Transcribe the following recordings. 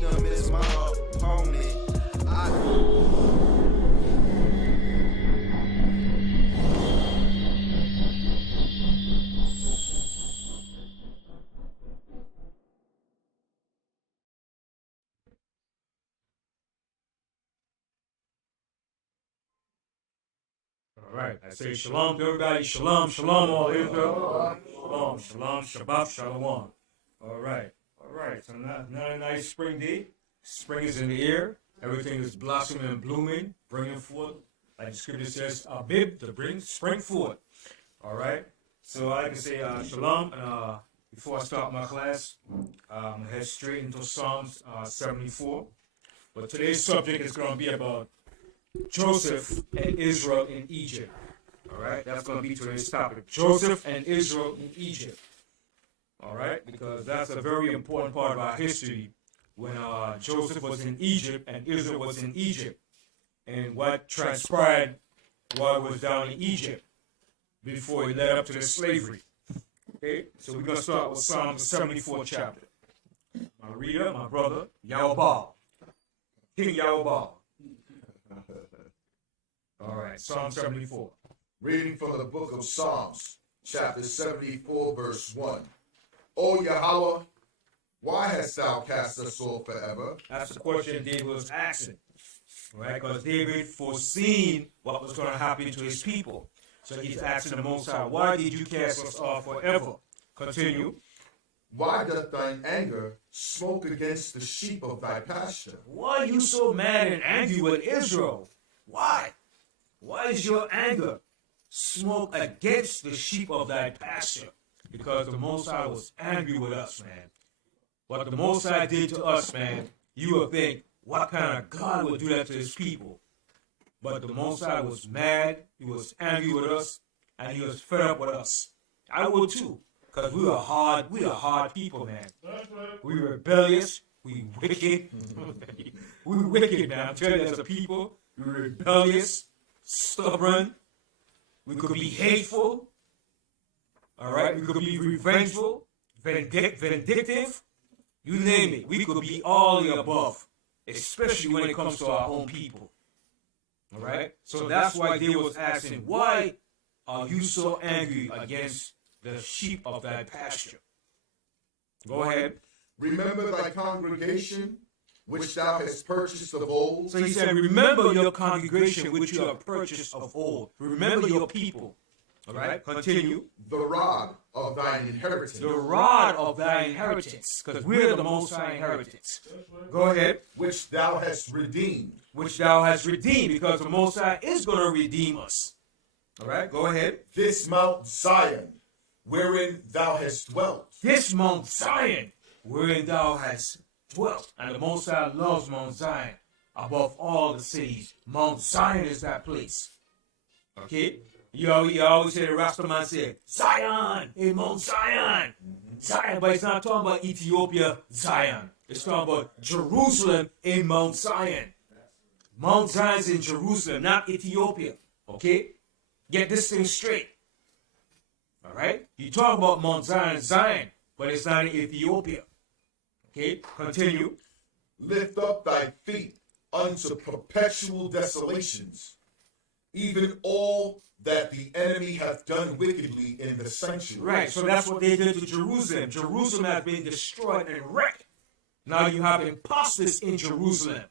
kingdom is my opponent. All right, I say shalom to everybody. Shalom, shalom, all Israel. Shalom, shalom, Shabbat, shalom. All right. So not a nice spring day. Spring is in the air. Everything is blossoming and blooming, bringing forth, like the scripture says, Abib, to bring spring forth. All right. So I can say shalom. Before I start my class, I'm head straight into Psalms 74. But today's subject is going to be about Joseph and Israel in Egypt. All right, that's going to be today's topic. Joseph and Israel in Egypt. All right, because that's a very important part of our history when Joseph was in Egypt and Israel was in Egypt, and what transpired while he was down in Egypt before he led up to the slavery. Okay, so we're going to start with Psalm 74 chapter. My reader, my brother, Yahweh, King Yahweh. All right, Psalm 74. Reading from the book of Psalms, chapter 74, verse 1. O Yahweh, why hast thou cast us off forever? That's the question David was asking, right? Because David foreseen what was going to happen to his people. So he's asking the Most High, why did you cast us off forever? Continue. Why doth thine anger smoke against the sheep of thy pasture? Why are you so mad and angry with Israel? Why? Why is your anger smoke against the sheep of thy pasture? Because the Most High was angry with us, man. What the Most High did to us, man, you would think, what kind of God would do that to his people? But the Most High was mad, he was angry with us, and he was fed up with us. I would too, because we are hard people, man. We rebellious, we wicked. We wicked, man. I'm telling you, as a people, we rebellious, stubborn, we could be hateful, all right? We could be revengeful, vindictive, you name it. We could be all the above, especially when it comes to our own people, all right? So that's why they was asking, why are you so angry against the sheep of thy pasture? Go ahead. Remember thy congregation, which thou hast purchased of old. So he said, remember your congregation which you have purchased of old. Remember your people. All right, continue. The rod of thine inheritance. The rod of thy inheritance, because we're the Most High inheritance. Go ahead. Which thou hast redeemed. Which thou hast redeemed, because the Most High is going to redeem us. All right, go ahead. This Mount Zion, wherein thou hast dwelt. This Mount Zion, wherein thou hast dwelt. And the Most High loves Mount Zion above all the cities. Mount Zion is that place. Okay? You always hear the Rastaman say, Zion, in Mount Zion. Zion, but it's not talking about Ethiopia, Zion. It's talking about Jerusalem in Mount Zion. Mount Zion's in Jerusalem, not Ethiopia. Okay? Get this thing straight. All right? You talk about Mount Zion, Zion, but it's not in Ethiopia. Okay? Continue. Lift up thy feet unto perpetual desolations, even all that the enemy hath done wickedly in the sanctuary. Right, so that's what they did to Jerusalem. Jerusalem has been destroyed and wrecked. Now you have imposters in Jerusalem.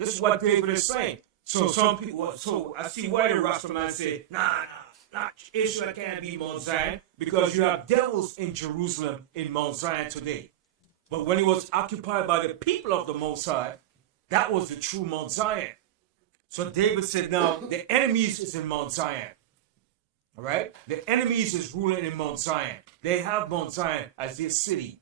This is what David is saying. So some people, so I see why the Rastaman say, nah, Israel can't be Mount Zion, because you have devils in Jerusalem in Mount Zion today. But when it was occupied by the people of the Most High, that was the true Mount Zion. So David said, now the enemies is in Mount Zion. All right? The enemies is ruling in Mount Zion. They have Mount Zion as their city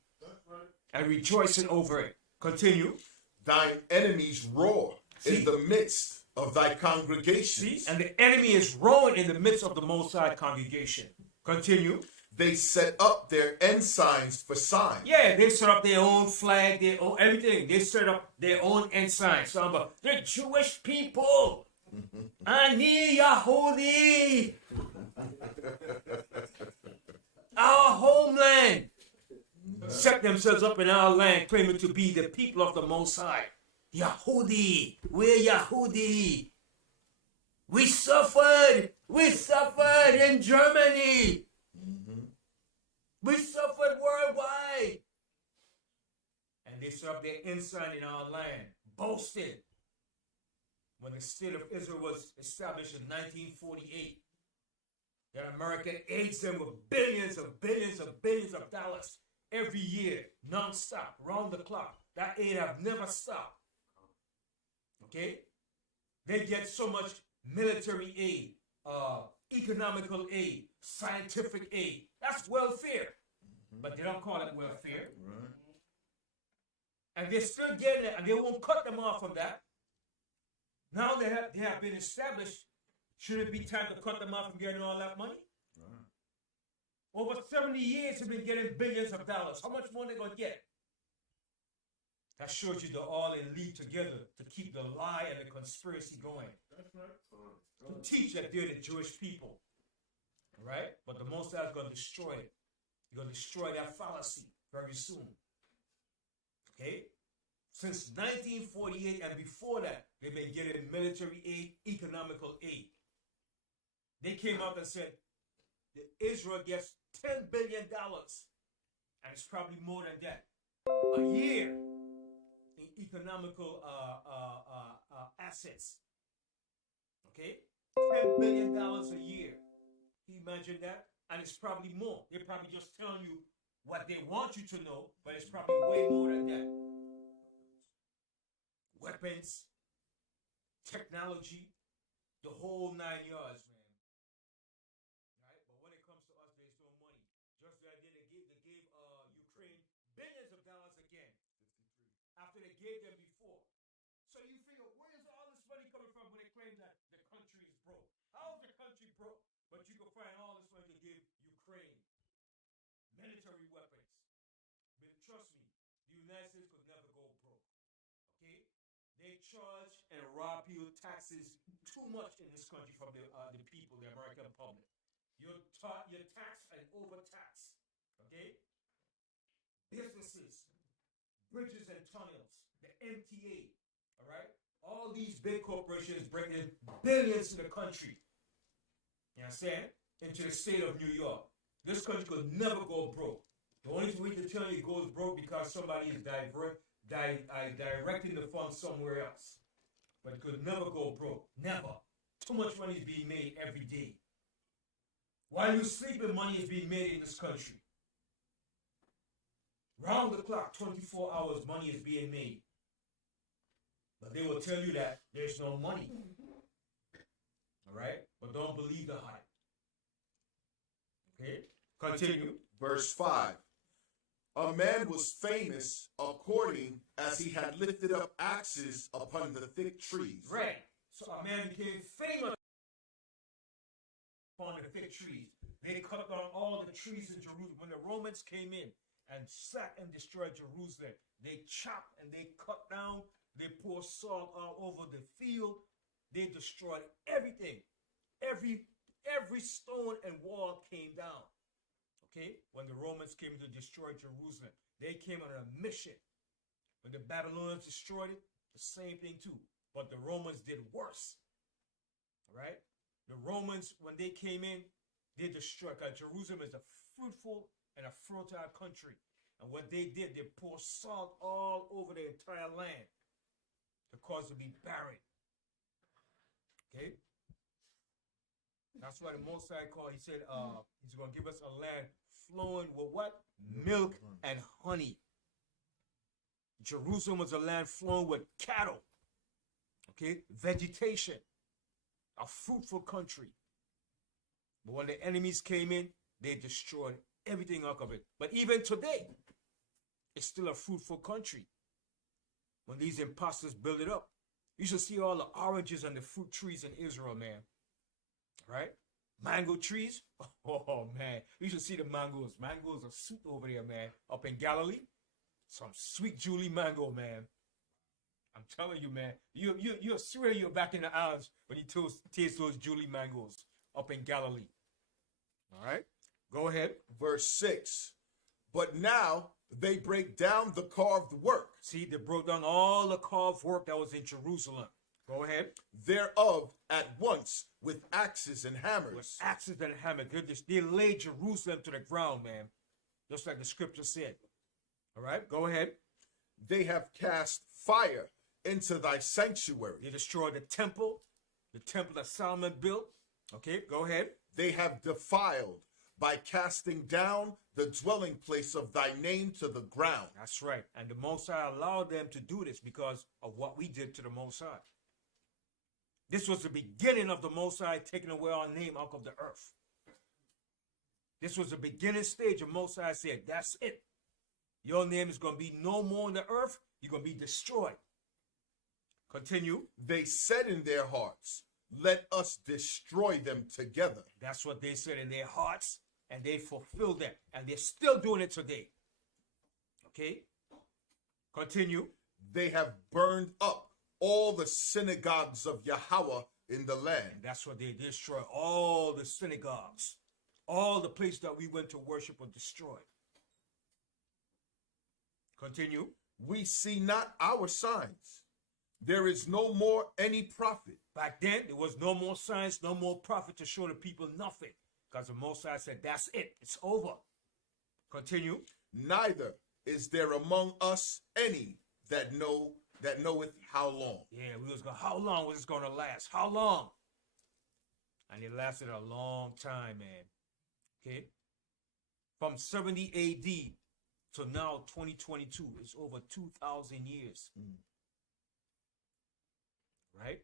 and rejoicing over it. Continue. Thine enemies roar in the midst of thy congregation. See? And the enemy is roaring in the midst of the Most High congregation. Continue. They set up their ensigns for signs. Yeah, they set up their own flag, their own everything. They set up their own ensigns. So about the Jewish people. Ani Yahudi. Our homeland. set themselves up in our land, claiming to be the people of the Most High. Yahudi, we're Yahudi. We suffered in Germany. We suffered worldwide. And they set up their ensign in our land, boasted. When the state of Israel was established in 1948, that America aids them with billions of dollars every year, non-stop, round the clock. That aid have never stopped. Okay? They get so much military aid, economical aid, scientific aid. That's welfare. But they don't call it welfare. Right. And they're still getting it, and they won't cut them off from that. Now they have been established. Should it be time to cut them off from getting all that money? Right. Over 70 years they've been getting billions of dollars. How much more are they going to get? That shows you they're all in league together to keep the lie and the conspiracy going. That's right. To teach that they're the Jewish people. Right? But the Most High is going to destroy it. He's going to destroy that fallacy very soon. Okay? Since 1948 and before that, they've been getting military aid, economical aid. They came out and said that Israel gets $10 billion, and it's probably more than that, a year in economical assets. Okay? $10 billion a year. Can you imagine that? And it's probably more. They're probably just telling you what they want you to know, but it's probably way more than that. Weapons, technology, the whole 9 yards, man. Right? But when it comes to us, there's no money. Just that they gave Ukraine billions of dollars again. After they gave them before. So you figure, where's all this money coming from when they claim that the country is broke? How is the country broke? But you can find all this money to give Ukraine military weapons. But trust me, the United States could never go broke. Okay? They charge and rob people taxes too much in this country from the people, the American public. You're taxed and overtaxed. Okay? Businesses, bridges and tunnels, the MTA, all right? All these big corporations bring in billions to the country. You understand? Into the state of New York. This country could never go broke. The only way to tell you it goes broke because somebody is directing the funds somewhere else. But it could never go broke. Never. Too much money is being made every day. While you sleeping, money is being made in this country. Round the clock, 24 hours, money is being made. But they will tell you that there's no money. All right? But don't believe the hype. Okay? Continue. Verse 5. A man was famous according as he had lifted up axes upon the thick trees. Right. So a man became famous upon the thick trees. They cut down all the trees in Jerusalem. When the Romans came in and sacked and destroyed Jerusalem, they chopped and they cut down. They poured salt all over the field. They destroyed everything. Every stone and wall came down. Okay, when the Romans came to destroy Jerusalem, they came on a mission. When the Babylonians destroyed it, the same thing too. But the Romans did worse. All right? The Romans, when they came in, they destroyed, because Jerusalem is a fruitful and a fertile country. And what they did, they poured salt all over the entire land to cause it to be barren. Okay? That's why the Most High called, he said, he's going to give us a land flowing with what? Milk and honey. Jerusalem was a land flowing with cattle. Okay? Vegetation. A fruitful country. But when the enemies came in, they destroyed everything out of it. But even today, it's still a fruitful country. When these imposters build it up, you should see all the oranges and the fruit trees in Israel, man. Right? Mango trees. Oh, man. You should see the mangoes. Mangoes are sweet over there, man. Up in Galilee. Some sweet Julie mango, man. I'm telling you, man. You'll swear you're back in the islands when you taste those Julie mangoes up in Galilee. All right? Go ahead. Verse 6. But now They break down the carved work See, they broke down all the carved work that was in Jerusalem. Go ahead. thereof at once with axes and With hammers. axes and hammers. They laid Jerusalem to the ground, man. Just like the scripture said. All right, go ahead. They have cast fire into thy sanctuary. They destroyed the temple that Solomon built. Okay, go ahead. They have defiled by casting down the dwelling place of thy name to the ground. That's right. And the Most High allowed them to do this because of what we did to the Most High. This was the beginning of the Most High taking away our name out of the earth. This was the beginning stage of Most High said, that's it. Your name is going to be no more on the earth. You're going to be destroyed. Continue. They said in their hearts, let us destroy them together. That's what they said in their hearts, and they fulfilled that. And they're still doing it today. Okay? Continue. They have burned up all the synagogues of Yahweh in the land. And that's what they destroyed. All the synagogues. All the places that we went to worship were destroyed. Continue. We see not our signs. There is no more any prophet. Back then, there was no more signs, no more prophet to show the people nothing. Because the Most High said, that's it. It's over. Continue. Neither is there among us any that knoweth how long. Yeah, we was going, how long was this going to last? How long? And it lasted a long time, man. Okay? From 70 AD to now 2022, it's over 2,000 years. Right?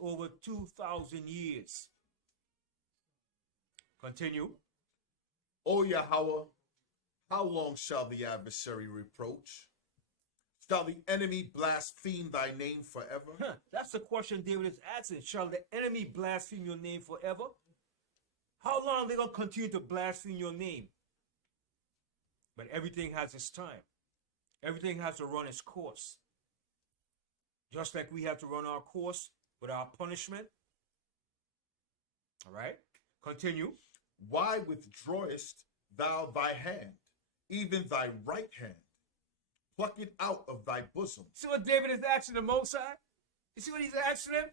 Over 2,000 years. Continue. O Yahweh, how long shall the adversary reproach? Shall the enemy blaspheme thy name forever? That's the question David is asking. Shall the enemy blaspheme your name forever? How long are they going to continue to blaspheme your name? But everything has its time. Everything has to run its course. Just like we have to run our course with our punishment. All right? Continue. Why withdrawest thou thy hand, even thy right hand? Pluck it out of thy bosom. See what David is asking the Most High? You see what he's asking him?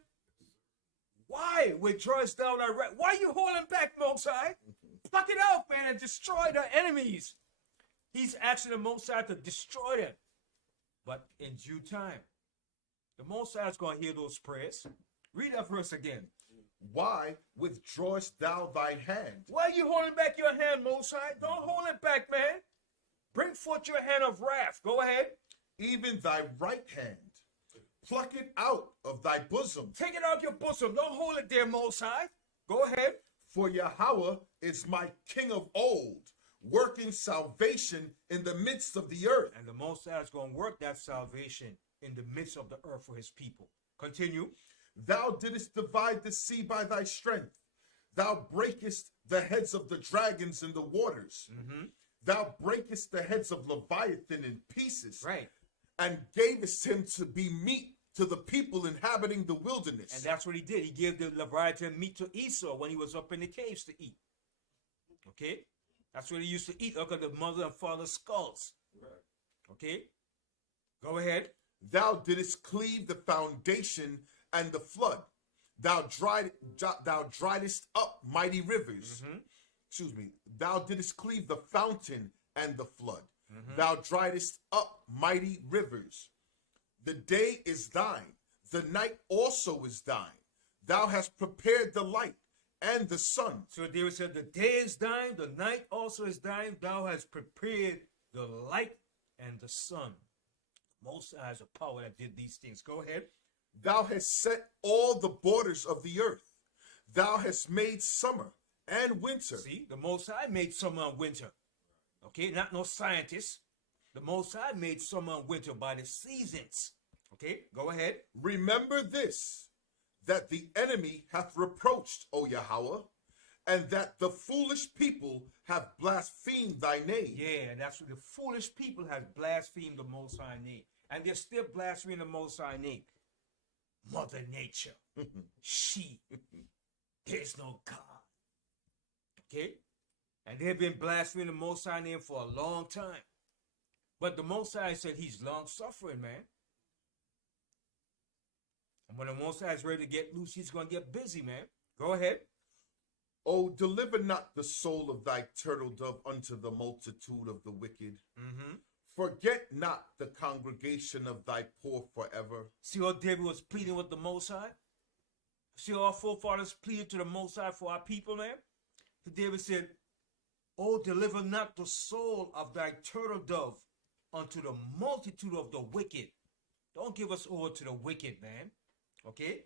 Why withdrawest thou thy right? Why are you holding back, Most High? Pluck it out, man, and destroy the enemies. He's asking the Most High to destroy them. But in due time, the Most High is going to hear those prayers. Read that verse again. Why withdrawest thou thine hand? Why are you holding back your hand, Most High? Don't hold it back, man. Bring forth your hand of wrath. Go ahead. Even thy right hand. Pluck it out of thy bosom. Take it out of your bosom. Don't hold it there, Most High. Go ahead. For Yahweh is my king of old, working salvation in the midst of the earth. And the Most High is going to work that salvation in the midst of the earth for his people. Continue. Thou didst divide the sea by thy strength. Thou breakest the heads of the dragons in the waters. Thou breakest the heads of Leviathan in pieces. Right. And gavest him to be meat to the people inhabiting the wilderness. And that's what he did. He gave the Leviathan meat to Esau when he was up in the caves to eat. Okay? That's what he used to eat. Look at the mother and father's skulls. Okay? Go ahead. Thou didst cleave the foundation and the flood. Thou driedest up mighty rivers. Excuse me. Thou didst cleave the fountain and the flood. Thou driedest up mighty rivers. The day is thine. The night also is thine. Thou hast prepared the light and the sun. So David said, the day is thine, the night also is thine. Thou hast prepared the light and the sun. Most High is a power that did these things. Go ahead. Thou hast set all the borders of the earth. Thou hast made summer and winter. See, the Most High made summer and winter. Okay, not no scientists. The Most High made summer and winter by the seasons. Okay, go ahead. Remember this, that the enemy hath reproached, O Yahweh, and that the foolish people have blasphemed thy name. Yeah, and that's what the foolish people have blasphemed the Most High name. And they're still blaspheming the Most High name. Mother Nature. She. There's no God. Okay? And they've been blaspheming the Most High name for a long time. But the Most High said he's long-suffering, man. And when the Most High is ready to get loose, he's going to get busy, man. Go ahead. Oh, deliver not the soul of thy turtle dove unto the multitude of the wicked. Mm-hmm. Forget not the congregation of thy poor forever. See how David was pleading with the Most High? See how our forefathers pleaded to the Most High for our people, man? David said, oh, deliver not the soul of thy turtle dove unto the multitude of the wicked. Don't give us over to the wicked, man. Okay?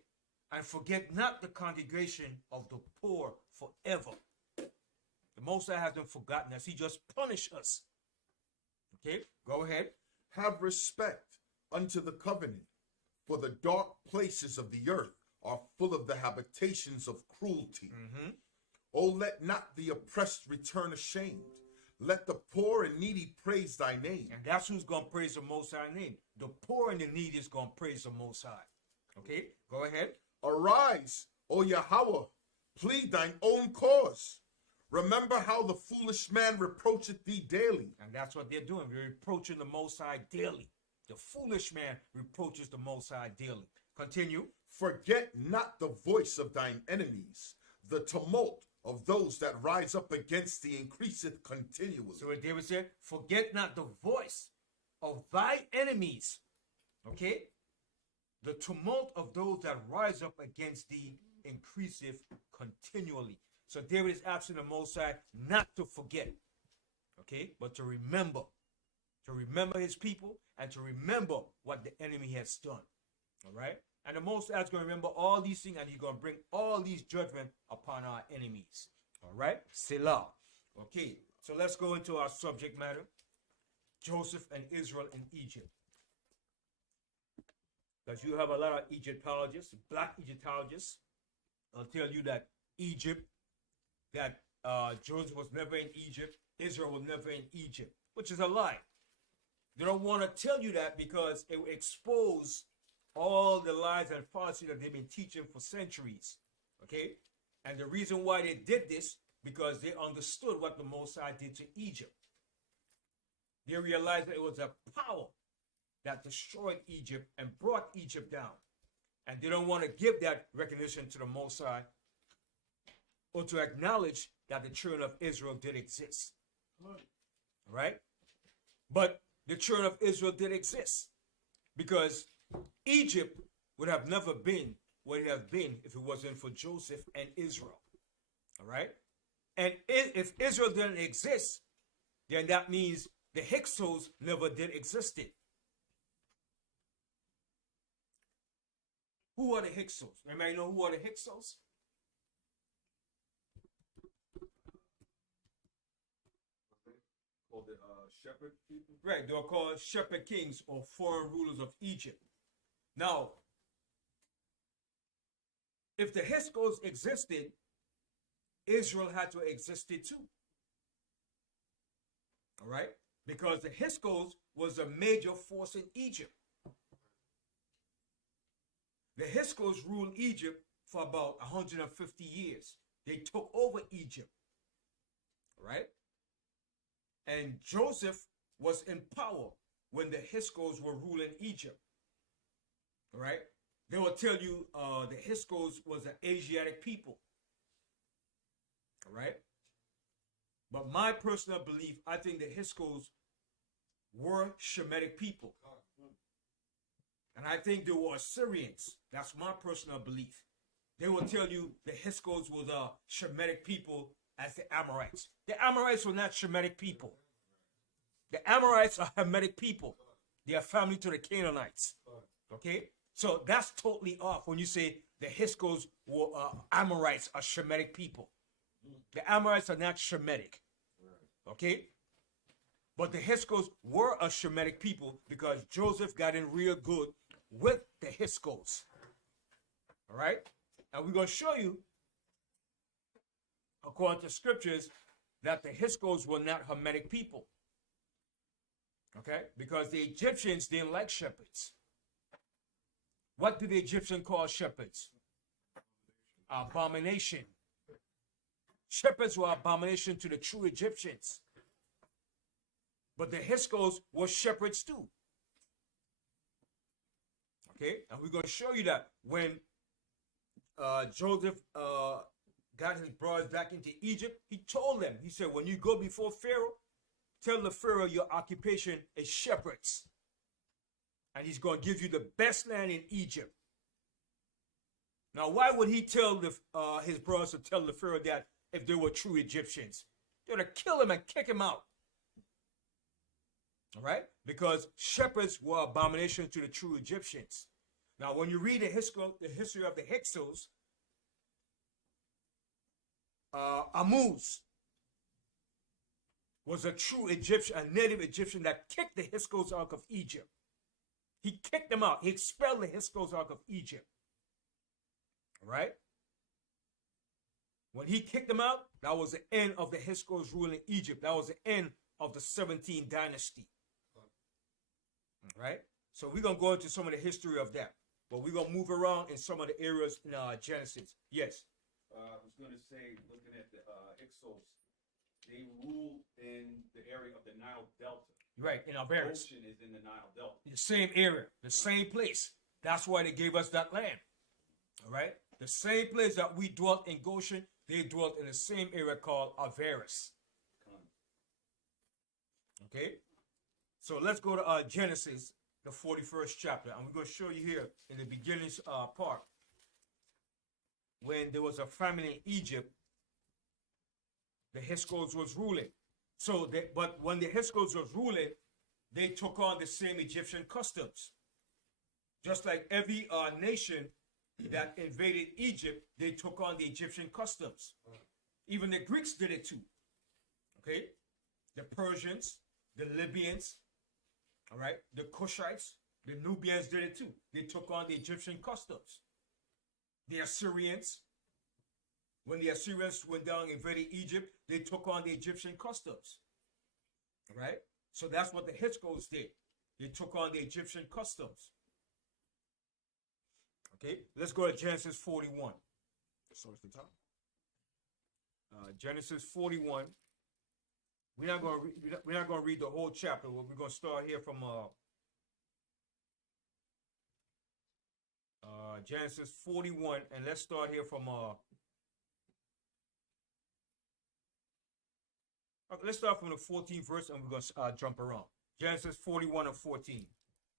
And forget not the congregation of the poor forever. The Most High hasn't forgotten us. He just punished us. Okay? Go ahead. Have respect unto the covenant, for the dark places of the earth are full of the habitations of cruelty. Mm-hmm. Oh, let not the oppressed return ashamed. Let the poor and needy praise thy name. And that's who's going to praise the Most High name. The poor and the needy is going to praise the Most High. Okay, go ahead. Arise, O Yahweh, plead thine own cause. Remember how the foolish man reproacheth thee daily. And that's what they're doing. They're reproaching the Most High daily. The foolish man reproaches the Most High daily. Continue. Forget not the voice of thine enemies. The tumult of those that rise up against thee increaseth continually. So what David said, forget not the voice of thy enemies. Okay? The tumult of those that rise up against thee increaseth continually. So David is asking the Most High not to forget, okay, but to remember his people and to remember what the enemy has done. All right? And the Most High is going to remember all these things, and he's going to bring all these judgment upon our enemies. All right? Selah. Okay, so let's go into our subject matter. Joseph and Israel in Egypt. Because you have a lot of Egyptologists, black Egyptologists. I'll tell you that Egypt, that Joseph was never in Egypt, Israel was never in Egypt, which is a lie. They don't want to tell you that because it will expose all the lies and falsity that they've been teaching for centuries. Okay? And the reason why they did this, because they understood what the Most High did to Egypt. They realized that it was a power that destroyed Egypt and brought Egypt down. And they don't want to give that recognition to the Most High or to acknowledge that the children of Israel did exist. Right? But the children of Israel did exist because Egypt would have never been what it have been if it wasn't for Joseph and Israel. All right? And if Israel didn't exist, then that means the Hyksos never did existed. Who are the Hyksos? Anybody know who are the Hyksos? Called the shepherd people? Right, they were called shepherd kings or foreign rulers of Egypt. Now, if the Hyksos existed, Israel had to exist too. All right? Because the Hyksos was a major force in Egypt. The Hyksos ruled Egypt for about 150 years. They took over Egypt. All right? And Joseph was in power when the Hyksos were ruling Egypt. All right? They will tell you the Hyksos was an Asiatic people. All right? But my personal belief, I think the Hyksos were Shemitic people. And I think they were Assyrians. That's my personal belief. They will tell you the Hyksos were the Shemitic people as the Amorites. The Amorites were not Shemitic people. The Amorites are Hamitic people. They are family to the Canaanites. Okay? So that's totally off when you say the Hyksos were Amorites are Shemitic people. The Amorites are not Shemitic. Okay? But the Hyksos were a Shemitic people because Joseph got in real good with the Hyksos. All right? And we're going to show you, according to scriptures, that the Hyksos were not Hamitic people. Okay? Because the Egyptians didn't like shepherds. What did the Egyptians call shepherds? Abomination. Shepherds were abomination to the true Egyptians. But the Hyksos were shepherds too. Okay, and we're going to show you that when Joseph got his brothers back into Egypt, he told them, he said, when you go before Pharaoh, tell the Pharaoh your occupation is shepherds. And he's going to give you the best land in Egypt. Now, why would he tell his brothers to tell the Pharaoh that if they were true Egyptians? They would have killed him and kick him out. All right? Because shepherds were abomination to the true Egyptians. Now, when you read the history of the Hyksos, Amuz was a true Egyptian, a native Egyptian that kicked the Hyksos out of Egypt. He kicked them out. He expelled the Hyksos out of Egypt. All right? When he kicked them out, that was the end of the Hyksos rule in Egypt. That was the end of the 17th dynasty. All right? So we're going to go into some of the history of that. But we're going to move around in some of the areas in Genesis. Yes? I was going to say, looking at the Hyksos, they ruled in the area of the Nile Delta. Right, in The Albertus. ocean is in the Nile Delta. The same area, the same place. That's why they gave us that land. All right? The same place that we dwelt in Goshen, they dwelt in the same area called Albertus. Okay? So let's go to Genesis, the 41st chapter. And we're going to show you here in the beginning part. When there was a famine in Egypt, the Hyksos was ruling. But when the Hyksos was ruling, they took on the same Egyptian customs. Just like every nation that invaded Egypt, they took on the Egyptian customs. Even the Greeks did it too. Okay? The Persians, the Libyans, all right? The Cushites, the Nubians did it too. They took on the Egyptian customs. The Assyrians, when the Assyrians went down and invaded Egypt, they took on the Egyptian customs. All right? So that's what the Hyksos did. They took on the Egyptian customs. Okay, let's go to Genesis 41. So it's the top. Genesis 41. We're not going to read the whole chapter. We're going to start here from Genesis 41, and let's start here from let's start from the 14th verse, and we're going to jump around. Genesis 41 and 14.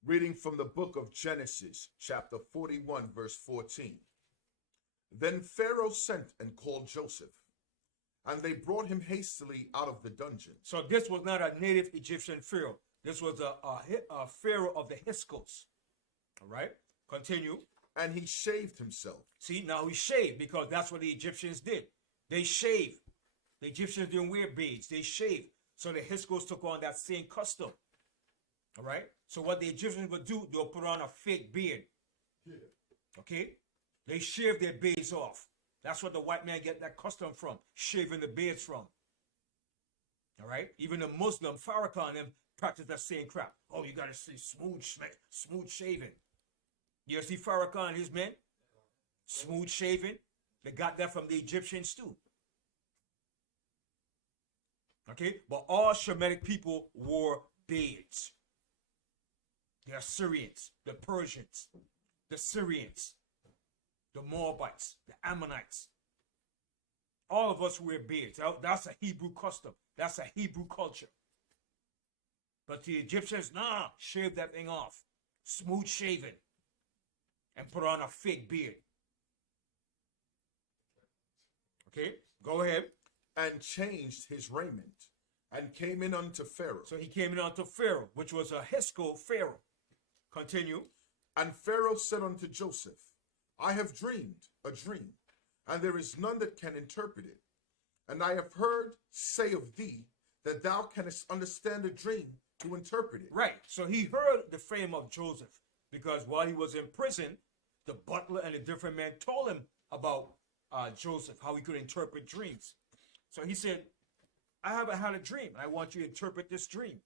Reading from the book of Genesis, chapter 41, verse 14. Then Pharaoh sent and called Joseph, and they brought him hastily out of the dungeon. So this was not a native Egyptian Pharaoh. This was a Pharaoh of the Hyksos. All right? Continue. And he shaved himself. See, now he shaved because that's what the Egyptians did. They shaved. The Egyptians didn't wear beards. They shaved. So the Hyksos took on that same custom. All right? So what the Egyptians would do, they'll put on a fake beard. Okay? They shave their beards off. That's what the white man get that custom from, shaving the beards from. All right? Even the Muslim, Farrakhan, and them practice that same crap. Oh, you got to see smooth shaving. You see Farrakhan and his men? Smooth shaving. They got that from the Egyptians too. Okay? But all Shemitic people wore beards. The Assyrians, the Persians, the Syrians, the Moabites, the Ammonites. All of us wear beards. That's a Hebrew custom. That's a Hebrew culture. But the Egyptians, shave that thing off. Smooth shaven. And put on a fake beard. Okay, go ahead. And changed his raiment, and came in unto Pharaoh. So he came in unto Pharaoh, which was a Hyksos Pharaoh. Continue. And Pharaoh said unto Joseph, I have dreamed a dream, and there is none that can interpret it. And I have heard say of thee that thou canst understand a dream to interpret it. Right. So he heard the fame of Joseph, because while he was in prison, the butler and the different men told him about Joseph, how he could interpret dreams. So he said, I haven't had a dream. I want you to interpret this dream.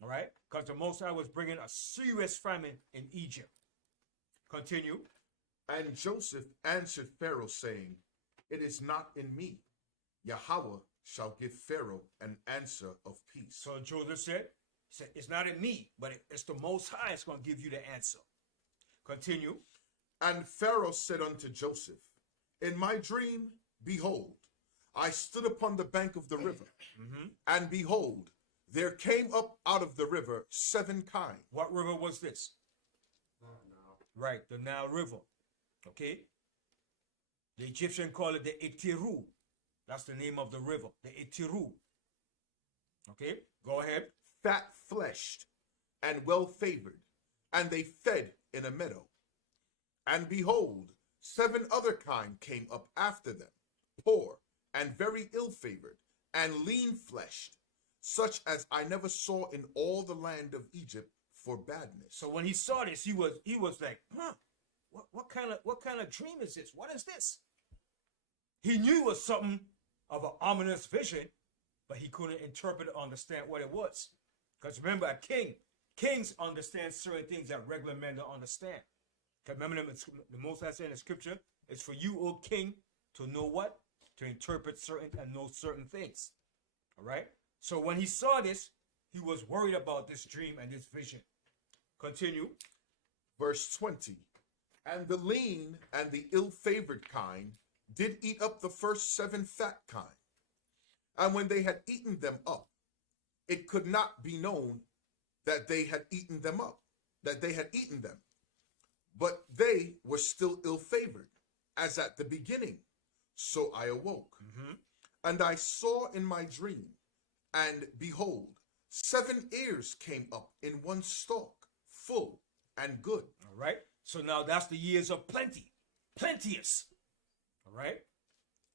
All right? Because the Most High was bringing a serious famine in Egypt. Continue. And Joseph answered Pharaoh, saying, It is not in me. Yahweh shall give Pharaoh an answer of peace. So Joseph said, it's not in me, but it's the Most High that's going to give you the answer. Continue. And Pharaoh said unto Joseph, in my dream, behold, I stood upon the bank of the river, and behold, there came up out of the river 7 kine. What river was this? Right, the Nile River. Okay? The Egyptian call it the Itiru. That's the name of the river, the Itiru. Okay, go ahead. Fat-fleshed and well-favored, and they fed in a meadow. And behold, 7 other kind came up after them, poor and very ill-favored, and lean-fleshed, such as I never saw in all the land of Egypt for badness. So when he saw this, he was like, huh? What kind of dream is this? What is this? He knew it was something of an ominous vision, but he couldn't interpret or understand what it was. Because remember, a kings understand certain things that regular men don't understand. Because remember, the Most High said in the scripture, it's for you, O king, to know what? To interpret certain and know certain things. All right? So when he saw this, he was worried about this dream and this vision. Continue. Verse 20. And the lean and the ill-favored kind did eat up the first 7 fat kind. And when they had eaten them up, it could not be known that they had eaten them up, that they had eaten them. But they were still ill-favored, as at the beginning. So I awoke, and I saw in my dream, and behold, 7 ears came up in one stalk, full and good. All right. So now that's the years of plenty, plenteous. All right.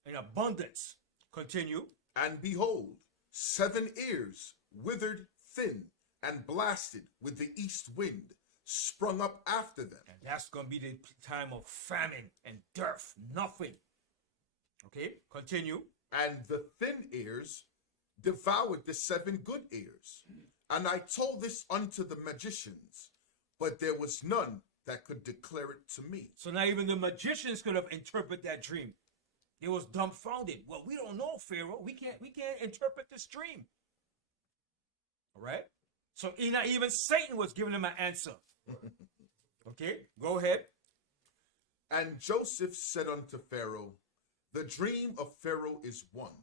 In abundance. Continue. And behold, 7 ears withered thin and blasted with the east wind, sprung up after them. And that's going to be the time of famine and dearth. Nothing. Okay. Continue. And the thin ears devoured the 7 good ears. And I told this unto the magicians, but there was none that could declare it to me. So not even the magicians could have interpreted that dream. They was dumbfounded. Well, we don't know, Pharaoh. We can't interpret this dream. All right. So not even Satan was giving him an answer. Okay, go ahead. And Joseph said unto Pharaoh, the dream of Pharaoh is one.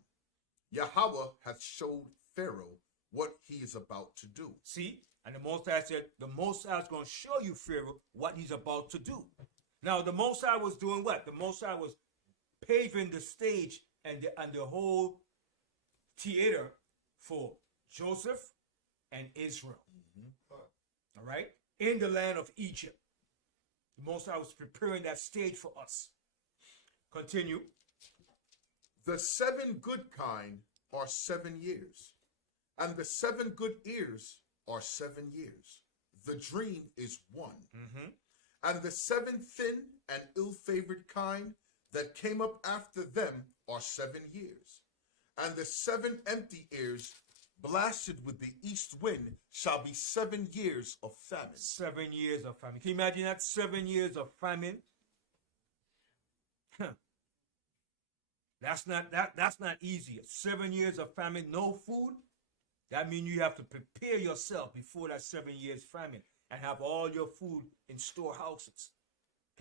Yahweh hath showed Pharaoh what he is about to do. See, and the Most High said, the Most High is going to show you, Pharaoh, what he's about to do. Now, the Most High was doing what? The Most High was paving the stage and the whole theater for Joseph and Israel. All right? In the land of Egypt. The Most High was preparing that stage for us. Continue. The 7 good kind are 7 years, and the 7 good ears are 7 years. The dream is one. And the 7 thin and ill-favored kind that came up after them are 7 years. And the 7 empty ears blasted with the east wind shall be 7 years of famine. 7 years of famine. Can you imagine that? 7 years of famine. That's not easy. 7 years of famine, no food. That means you have to prepare yourself before that 7 years famine and have all your food in storehouses.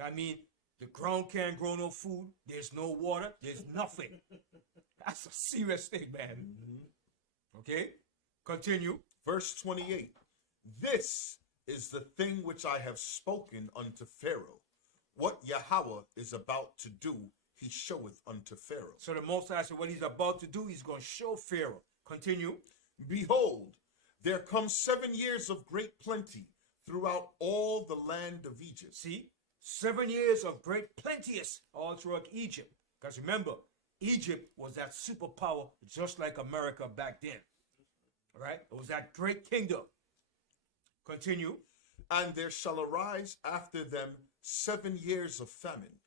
I mean, the ground can't grow no food. There's no water. There's nothing. That's a serious thing, man. Okay? Continue. Verse 28. This is the thing which I have spoken unto Pharaoh. What Yahweh is about to do, he showeth unto Pharaoh. So the Most High said what he's about to do, he's going to show Pharaoh. Continue. Behold, there come 7 years of great plenty throughout all the land of Egypt. See? 7 years of great plenteous all throughout Egypt. Because remember, Egypt was that superpower just like America back then. All right? It was that great kingdom. Continue. And there shall arise after them 7 years of famine,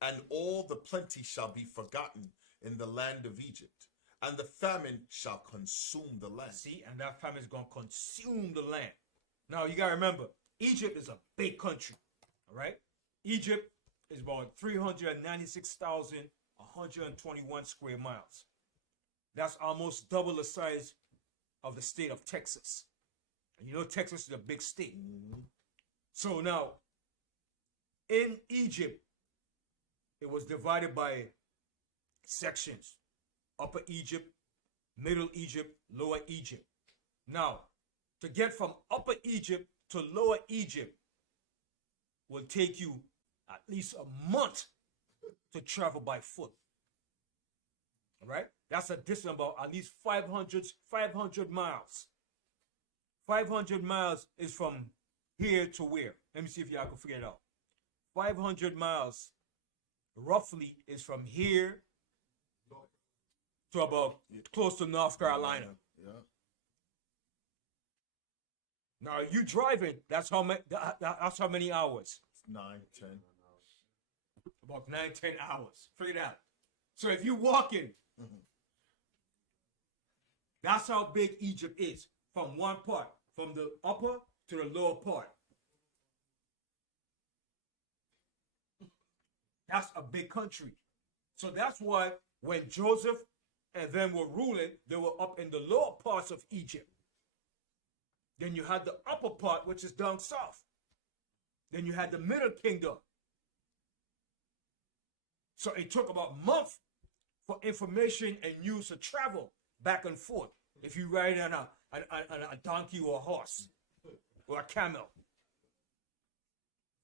and all the plenty shall be forgotten in the land of Egypt, and the famine shall consume the land. See, and that famine is going to consume the land. Now, you got to remember, Egypt is a big country. All right? Egypt is about 396,121 square miles. That's almost double the size of the state of Texas. And you know Texas is a big state. So now, in Egypt, it was divided by sections. Upper Egypt, Middle Egypt, Lower Egypt. Now, to get from Upper Egypt to Lower Egypt will take you at least a month to travel by foot. All right? That's a distance about at least 500 miles. 500 miles is from here to where? Let me see if y'all can figure it out. 500 miles roughly is from here to about close to North Carolina. Yeah. Now you driving, that's how many hours? 9, 10. About 9, 10 hours. Figure it out. So if you're walking, that's how big Egypt is. From one part, from the upper to the lower part. That's a big country. So that's why when Joseph and them were ruling, they were up in the lower parts of Egypt. Then you had the upper part, which is down south. Then you had the middle kingdom. So it took about a month for information and news to travel back and forth. If you ride on a donkey or a horse or a camel.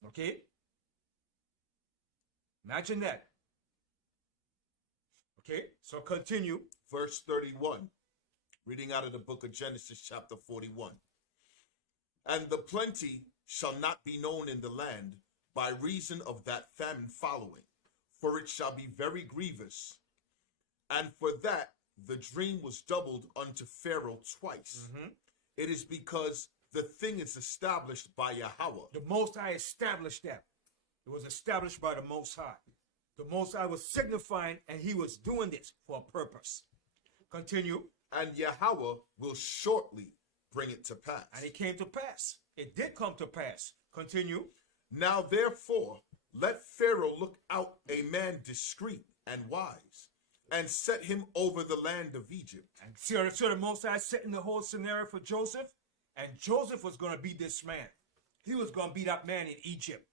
Okay? Imagine that. Okay, so continue. Verse 31, reading out of the book of Genesis, chapter 41. And the plenty shall not be known in the land by reason of that famine following, for it shall be very grievous. And for that the dream was doubled unto Pharaoh twice. It is because the thing is established by Yahweh. The Most High established that. It was established by the Most High. The Most High was signifying, and he was doing this for a purpose. Continue. And Yahweh will shortly bring it to pass. And it came to pass. It did come to pass. Continue. Now therefore, let Pharaoh look out a man discreet and wise, and set him over the land of Egypt. And so the Most High setting the whole scenario for Joseph, and Joseph was going to be this man. He was going to be that man in Egypt.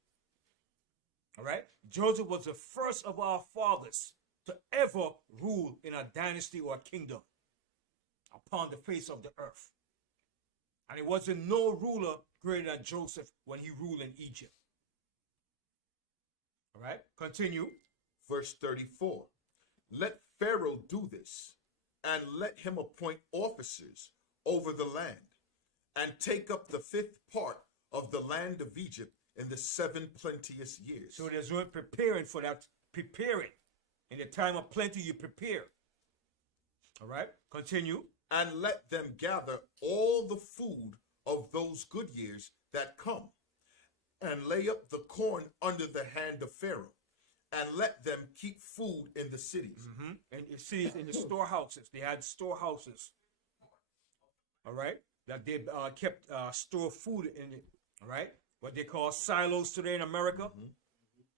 All right? Joseph was the first of our fathers to ever rule in a dynasty or a kingdom upon the face of the earth. And it wasn't no ruler greater than Joseph when he ruled in Egypt. All right? Continue. Verse 34. Let Pharaoh do this, and let him appoint officers over the land, and take up the 5th part of the land of Egypt in the 7 plenteous years. So there's no preparing for that. Preparing. In the time of plenty, you prepare. All right? Continue. And let them gather all the food of those good years that come, and lay up the corn under the hand of Pharaoh, and let them keep food in the cities. And you see in the storehouses. They had storehouses. All right? That they kept store food in it. All right? What they call silos today in America.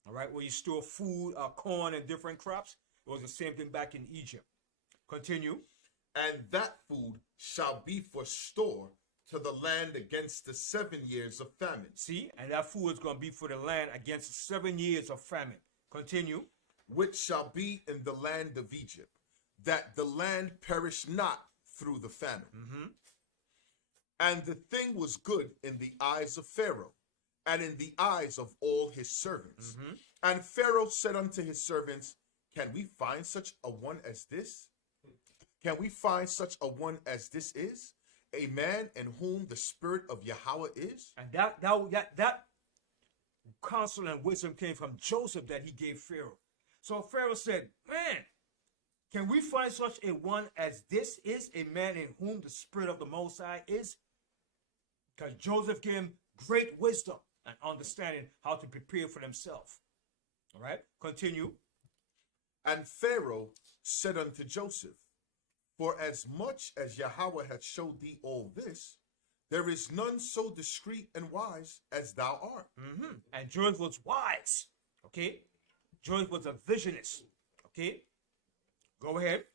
All right? Where you store food, corn, and different crops. It was the same thing back in Egypt. Continue. And that food shall be for store to the land against the 7 years of famine. See? And that food is going to be for the land against the 7 years of famine. Continue. Which shall be in the land of Egypt, that the land perish not through the famine. And the thing was good in the eyes of Pharaoh, and in the eyes of all his servants. And Pharaoh said unto his servants, Can we find such a one as this? Can we find such a one as this is? A man in whom the spirit of Yahweh is? And that counsel and wisdom came from Joseph that he gave Pharaoh. So Pharaoh said, man, can we find such a one as this is, a man in whom the spirit of the Most High is? Because Joseph gave him great wisdom and understanding how to prepare for themselves. All right, continue. And Pharaoh said unto Joseph, For as much as Yahweh hath showed thee all this, there is none so discreet and wise as thou art. And Joseph was wise. Okay, Joseph was a visionist. Okay, go ahead.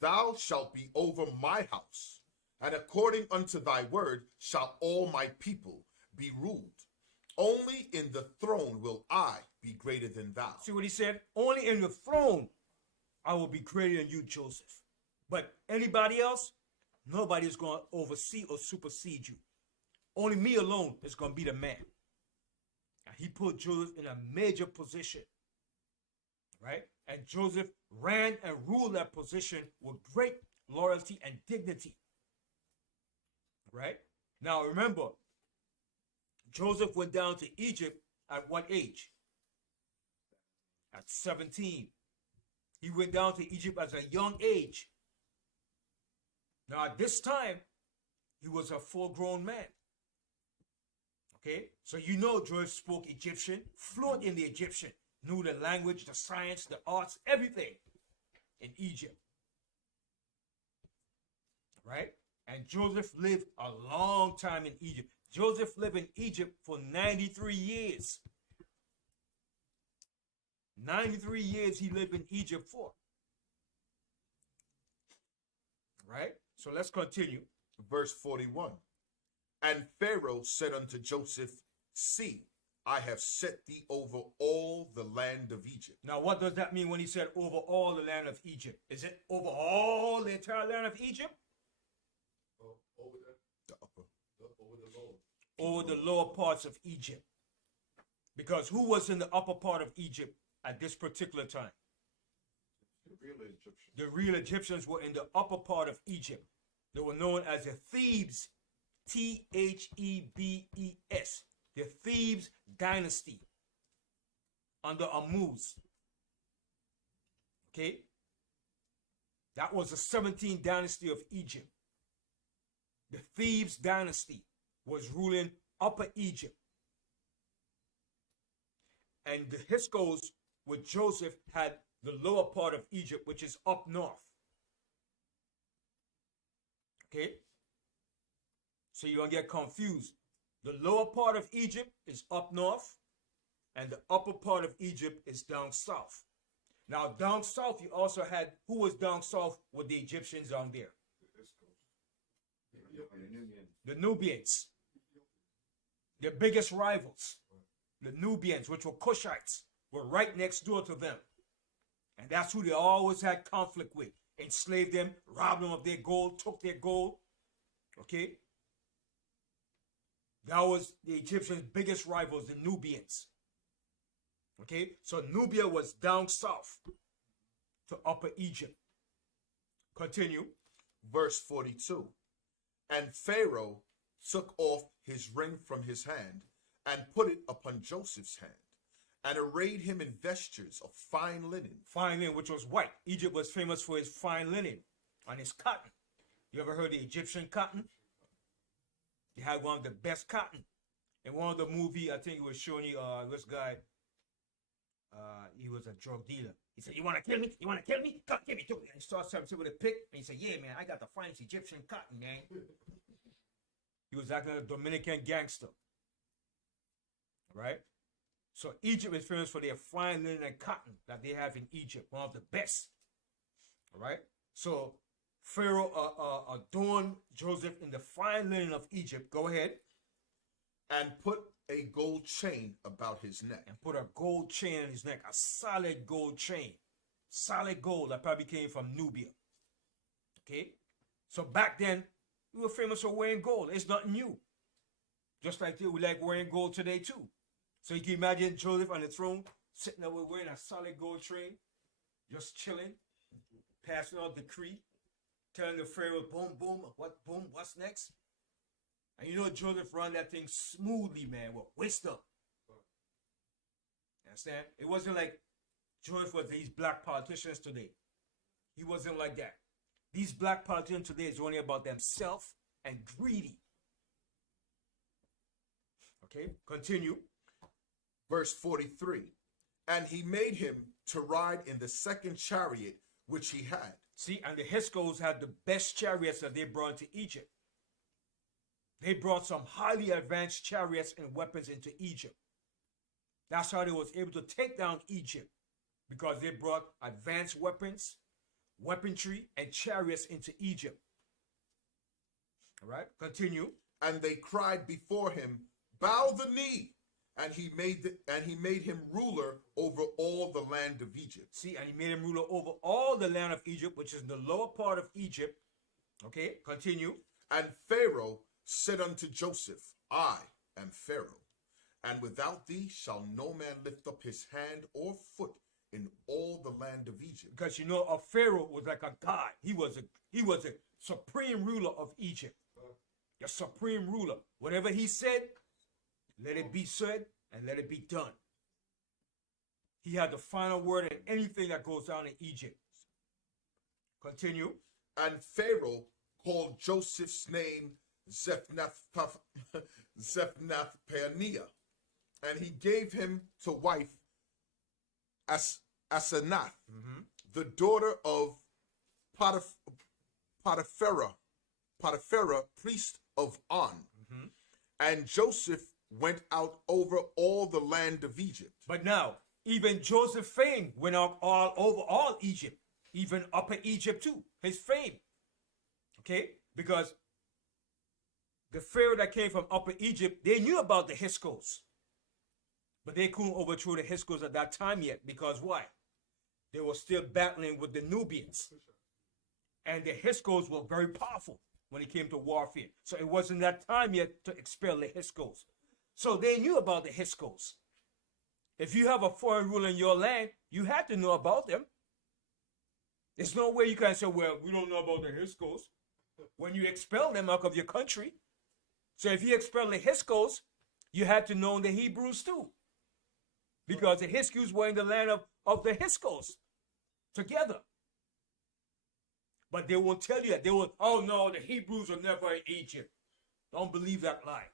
thou shalt be over my house, and according unto thy word shall all my people be ruled. Only in the throne will I be greater than thou. See what he said? Only in the throne I will be greater than you, Joseph. But anybody else, nobody is going to oversee or supersede you. Only me alone is going to be the man. And he put Joseph in a major position. Right? And Joseph ran and ruled that position with great loyalty and dignity. Right? Now remember, Joseph went down to Egypt at what age? At 17. He went down to Egypt at a young age. Now at this time, he was a full-grown man. Okay? So you know Joseph spoke Egyptian, fluent in the Egyptian, knew the language, the science, the arts, everything in Egypt. Right? And Joseph lived a long time in Egypt. Joseph lived in Egypt for 93 years. 93 years he lived in Egypt for. Right? So let's continue. Verse 41. And Pharaoh said unto Joseph, See, I have set thee over all the land of Egypt. Now, what does that mean when he said over all the land of Egypt? Is it over all the entire land of Egypt? Over The upper. over the lower. Over the lower parts of Egypt? Because who was in the upper part of Egypt at this particular time? The real Egyptian. The real Egyptians were in the upper part of Egypt. They were known as the Thebes, Thebes, the Thebes dynasty under Ammuz. Okay? That was the 17th dynasty of Egypt. The Thebes dynasty was ruling Upper Egypt. And the H.O.D.C with Joseph had the lower part of Egypt, which is up north. Okay? So you don't get confused. The lower part of Egypt is up north, and the upper part of Egypt is down south. Now, down south, you also had, who was down south with the Egyptians down there? The Nubians. Their biggest rivals. The Nubians, which were Cushites, were right next door to them. And that's who they always had conflict with. Enslaved them, robbed them of their gold, took their gold. Okay? That was the Egyptians' biggest rivals, the Nubians. Okay? So Nubia was down south to Upper Egypt. Continue. Verse 42. And Pharaoh took off his ring from his hand and put it upon Joseph's hand, and arrayed him in vestures of fine linen. Fine linen, which was white. Egypt was famous for its fine linen and its cotton. You ever heard of the Egyptian cotton? They had one of the best cotton. In one of the movie, I think it was showing you this guy, he was a drug dealer. He said, you want to kill me? You want to kill me? Come, give me to me. And he starts something with a pick. And he said, yeah, man, I got the finest Egyptian cotton, man. He was acting like a Dominican gangster. Right? So Egypt is famous for their fine linen and cotton that they have in Egypt. One of the best. All right? So Pharaoh adorned Joseph in the fine linen of Egypt. Go ahead. And put a gold chain about his neck. And put a gold chain on his neck. A solid gold chain. Solid gold that probably came from Nubia. Okay? So back then, we were famous for wearing gold. It's nothing new. Just like we like wearing gold today too. So you can imagine Joseph on the throne, sitting there wearing a solid gold chain, just chilling, passing out the decree, telling the Pharaoh, boom, boom, what's next? And you know Joseph ran that thing smoothly, man, with wisdom. You understand? It wasn't like Joseph was these black politicians today. He wasn't like that. These black politicians today is only about themselves and greedy. Okay, continue. Verse 43. And he made him to ride in the second chariot which he had. See, and the H.O.D.C had the best chariots that they brought into Egypt. They brought some highly advanced chariots and weapons into Egypt. That's how they was able to take down Egypt, because they brought advanced weapons, weaponry, and chariots into Egypt. All right, continue. And they cried before him, bow the knee. And he made him ruler over all the land of Egypt. See, and he made him ruler over all the land of Egypt, which is the lower part of Egypt. Okay, continue. And Pharaoh said unto Joseph, I am Pharaoh, and without thee shall no man lift up his hand or foot in all the land of Egypt. Because a Pharaoh was like a god. He was a supreme ruler of Egypt. The supreme ruler. Whatever he said, let it be said and let it be done. He had the final word in anything that goes on in Egypt. Continue. And Pharaoh called Joseph's name Zephnath-Paneah, and he gave him to wife Asenath, the daughter of Potipharah, priest of On. And Joseph went out over all the land of Egypt. But now, even Joseph's fame went out all over all Egypt, even Upper Egypt too, his fame. Okay? Because the Pharaoh that came from Upper Egypt, they knew about the H.O.D.C. But they couldn't overthrow the H.O.D.C at that time yet. Because why? They were still battling with the Nubians. And the H.O.D.C were very powerful when it came to warfare. So it wasn't that time yet to expel the H.O.D.C. So they knew about the H.O.D.C. If you have a foreign ruler in your land, you had to know about them. There's no way you can say, well, we don't know about the H.O.D.C when you expel them out of your country. So if you expel the H.O.D.C, you had to know the Hebrews too. Because the H.O.D.C were in the land of the H.O.D.C together. But they won't tell you that. They will, oh no, the Hebrews are never in Egypt. Don't believe that lie.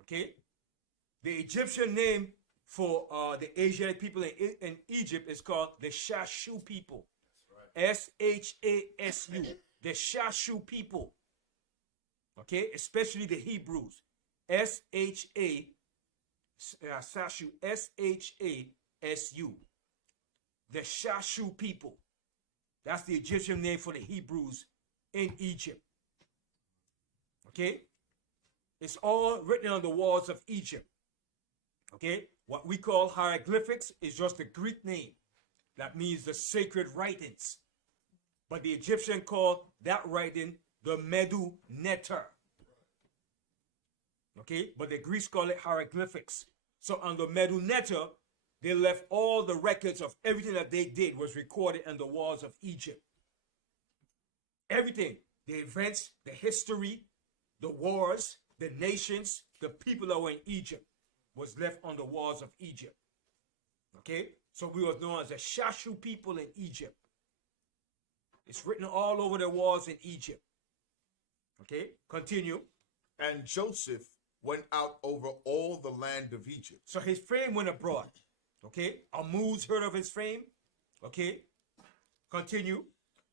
Okay? The Egyptian name for the Asiatic people in Egypt is called the Shashu people. S-H-A-S-U. The Shashu people. Okay? Especially the Hebrews. S-H-A, Shashu, S-H-A-S-U. The Shashu people. That's the Egyptian name for the Hebrews in Egypt. Okay? It's all written on the walls of Egypt. Okay? What we call hieroglyphics is just the Greek name. That means the sacred writings. But the Egyptian called that writing the Medu Neter. Okay? But the Greeks call it hieroglyphics. So on the Medu Neter, they left all the records of everything that they did was recorded on the walls of Egypt. Everything. The events, the history, the wars, the nations, the people that were in Egypt was left on the walls of Egypt. Okay? So we were known as the Shashu people in Egypt. It's written all over the walls in Egypt. Okay? Continue. And Joseph went out over all the land of Egypt. So his fame went abroad. Okay? Ammuz heard of his fame. Okay? Continue.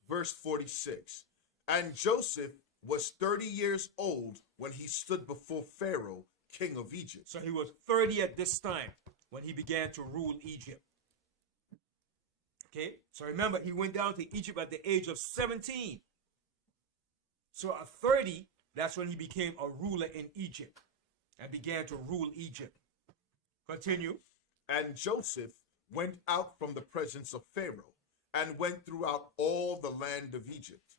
Verse 46. And Joseph was 30 years old when he stood before Pharaoh, king of Egypt. So he was 30 at this time when he began to rule Egypt. Okay? So remember, he went down to Egypt at the age of 17. So at 30, that's when he became a ruler in Egypt and began to rule Egypt. Continue. And Joseph went out from the presence of Pharaoh and went throughout all the land of Egypt.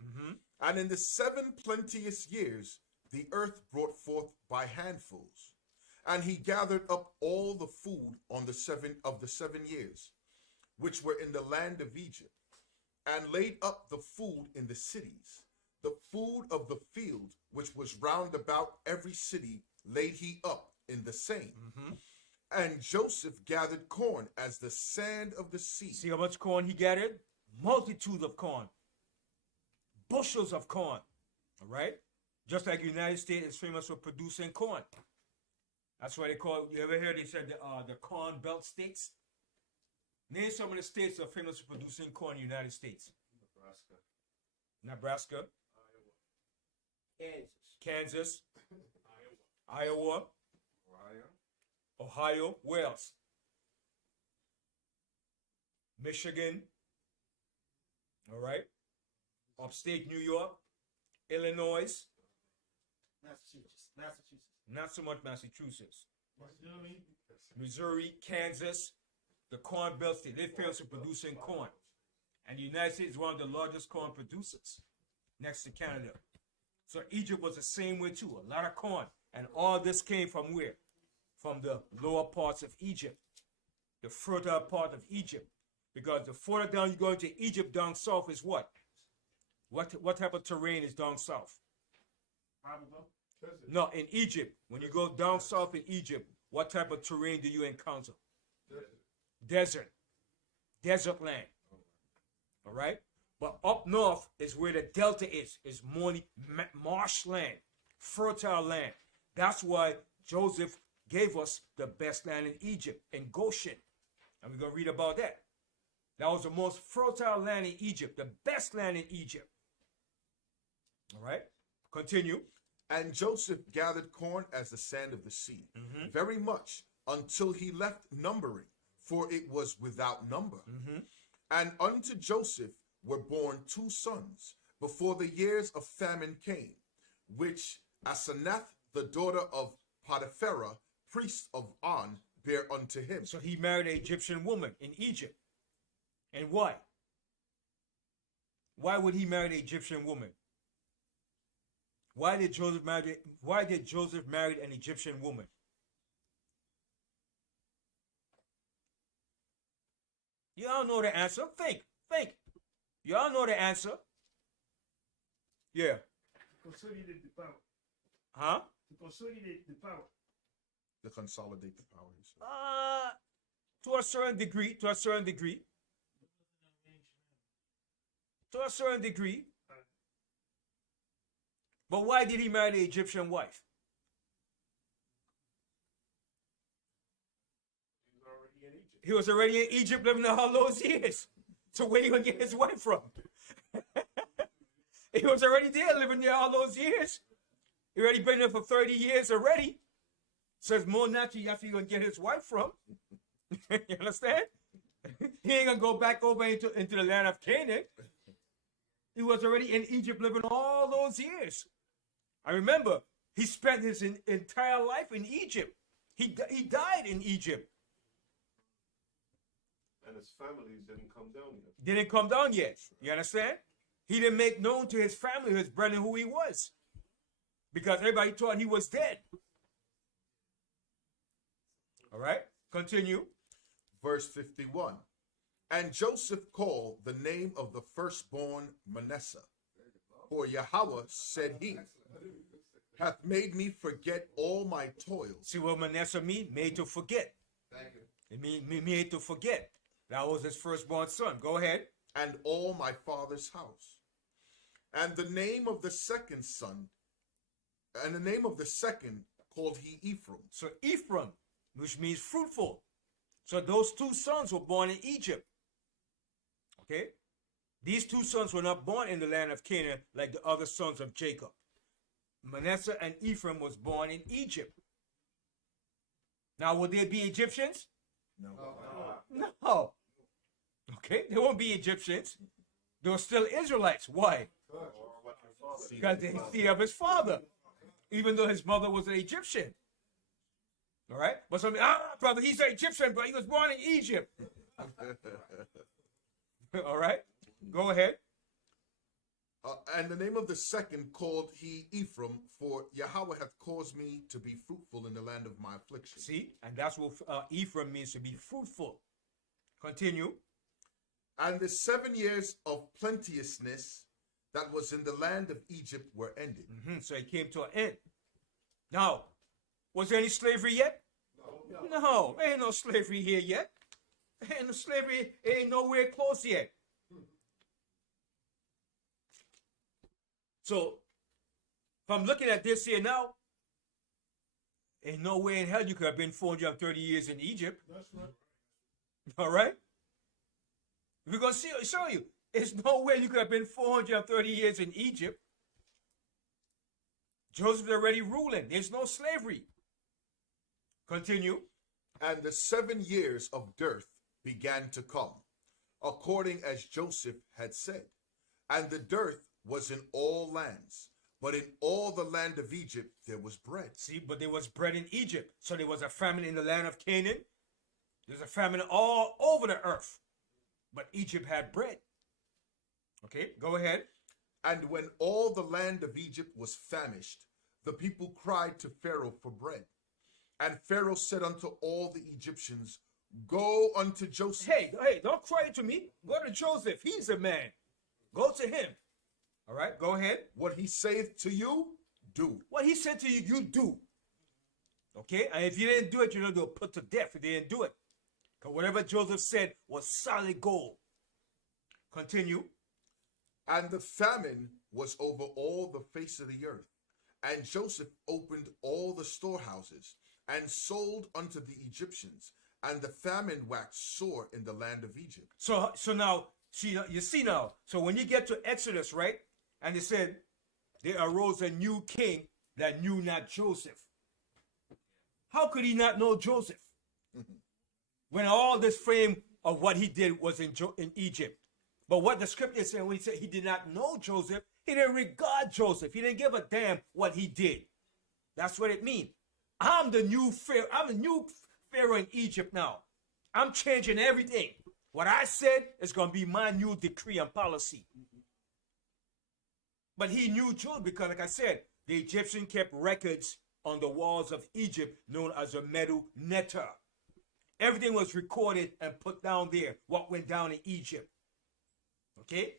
And in the 7 plenteous years, the earth brought forth by handfuls. And he gathered up all the food on the 7 years, which were in the land of Egypt, and laid up the food in the cities. The food of the field, which was round about every city, laid he up in the same. And Joseph gathered corn as the sand of the sea. See how much corn he gathered? Multitude of corn. Bushels of corn. All right? Just like the United States is famous for producing corn. That's why they call, you ever heard they said the corn belt states? Name some of the states that are famous for producing corn in the United States. Nebraska. Kansas. Iowa. Ohio. Where else? Michigan. All right. Upstate New York, Illinois, Massachusetts. not so much Massachusetts, Missouri, Kansas, the Corn Belt state. They famous for producing corn. And the United States is one of the largest corn producers next to Canada. So Egypt was the same way too. A lot of corn. And all this came from where? From the lower parts of Egypt. The fertile part of Egypt. Because the further down you go into Egypt, down south is what? What type of terrain is down south? No, in Egypt. When you go down south in Egypt, what type of terrain do you encounter? Desert. Desert land. All right? But up north is where the delta is more marshland, fertile land. That's why Joseph gave us the best land in Egypt, in Goshen. And we're going to read about that. That was the most fertile land in Egypt, the best land in Egypt. All right? Continue. And Joseph gathered corn as the sand of the sea, very much, until he left numbering, for it was without number. And unto Joseph were born 2 sons before the years of famine came, which Asenath, the daughter of Potipharah, priest of On, bare unto him. So he married an Egyptian woman in Egypt. And why? Why would he marry the Egyptian woman? Why did Joseph marry an Egyptian woman? You all know the answer. Think. You all know the answer. Yeah. To consolidate the power. Huh? To consolidate the power. To consolidate the power. He said. To a certain degree. To a certain degree. But why did he marry the Egyptian wife? He was already in Egypt living all those years. So where you gonna get his wife from? He was already there living there all those years. He already been there for 30 years already. So it's more natural that's where you're gonna get his wife from. You understand? He ain't gonna go back over into the land of Canaan. He was already in Egypt living all those years. I remember he spent his entire life in Egypt. He died in Egypt. And his families didn't come down yet. Didn't come down yet. You understand? He didn't make known to his family, his brethren, who he was. Because everybody thought he was dead. All right? Continue. Verse 51. And Joseph called the name of the firstborn Manasseh. For Yahweh, said he, hath made me forget all my toils. See what Manasseh mean? Made to forget. It mean made to forget. That was his firstborn son. Go ahead. And all my father's house. And the name of the second son, and the name of the second called he Ephraim. So Ephraim, which means fruitful. So those 2 sons were born in Egypt. Okay? These 2 sons were not born in the land of Canaan like the other sons of Jacob. Manasseh and Ephraim was born in Egypt. Now, would they be Egyptians? No. Okay, they won't be Egyptians. They were still Israelites. Why? Because they see of his father, even though his mother was an Egyptian. All right? But somebody, brother, he's an Egyptian, but he was born in Egypt. All right? Go ahead. And the name of the second called he Ephraim, for Yahweh hath caused me to be fruitful in the land of my affliction. See? And that's what Ephraim means, to be fruitful. Continue. And the 7 years of plenteousness that was in the land of Egypt were ended. So it came to an end. Now, was there any slavery yet? No, ain't no slavery here yet. Ain't no slavery, ain't nowhere close yet. So, if I'm looking at this here now, ain't no way in hell you could have been 430 years in Egypt. That's right. All right? We're going to show you. There's no way you could have been 430 years in Egypt. Joseph's already ruling. There's no slavery. Continue. And the 7 years of dearth began to come, according as Joseph had said. And the dearth was in all lands, but in all the land of Egypt there was bread. See, but there was bread in Egypt. So there was a famine in the land of Canaan. There's a famine all over the earth. But Egypt had bread. Okay, go ahead. And when all the land of Egypt was famished, the people cried to Pharaoh for bread. And Pharaoh said unto all the Egyptians, Go unto Joseph. Hey, don't cry to me. Go to Joseph. He's a man. Go to him. All right, go ahead. What he saith to you, do. What he said to you, you do. Okay, and if you didn't do it, you're going to put to death if you didn't do it. Because whatever Joseph said was solid gold. Continue. And the famine was over all the face of the earth. And Joseph opened all the storehouses and sold unto the Egyptians. And the famine waxed sore in the land of Egypt. So now, you see now. So when you get to Exodus, right? And it said, there arose a new king that knew not Joseph. How could he not know Joseph? When all this frame of what he did was in Egypt. But what the scripture is saying, when he said he did not know Joseph, he didn't regard Joseph. He didn't give a damn what he did. That's what it means. I'm the new Pharaoh. I'm the new Pharaoh in Egypt now. I'm changing everything. What I said is going to be my new decree and policy. But he knew Joseph because, like I said, the Egyptian kept records on the walls of Egypt known as a medu neter. Everything was recorded and put down there, what went down in Egypt. Okay?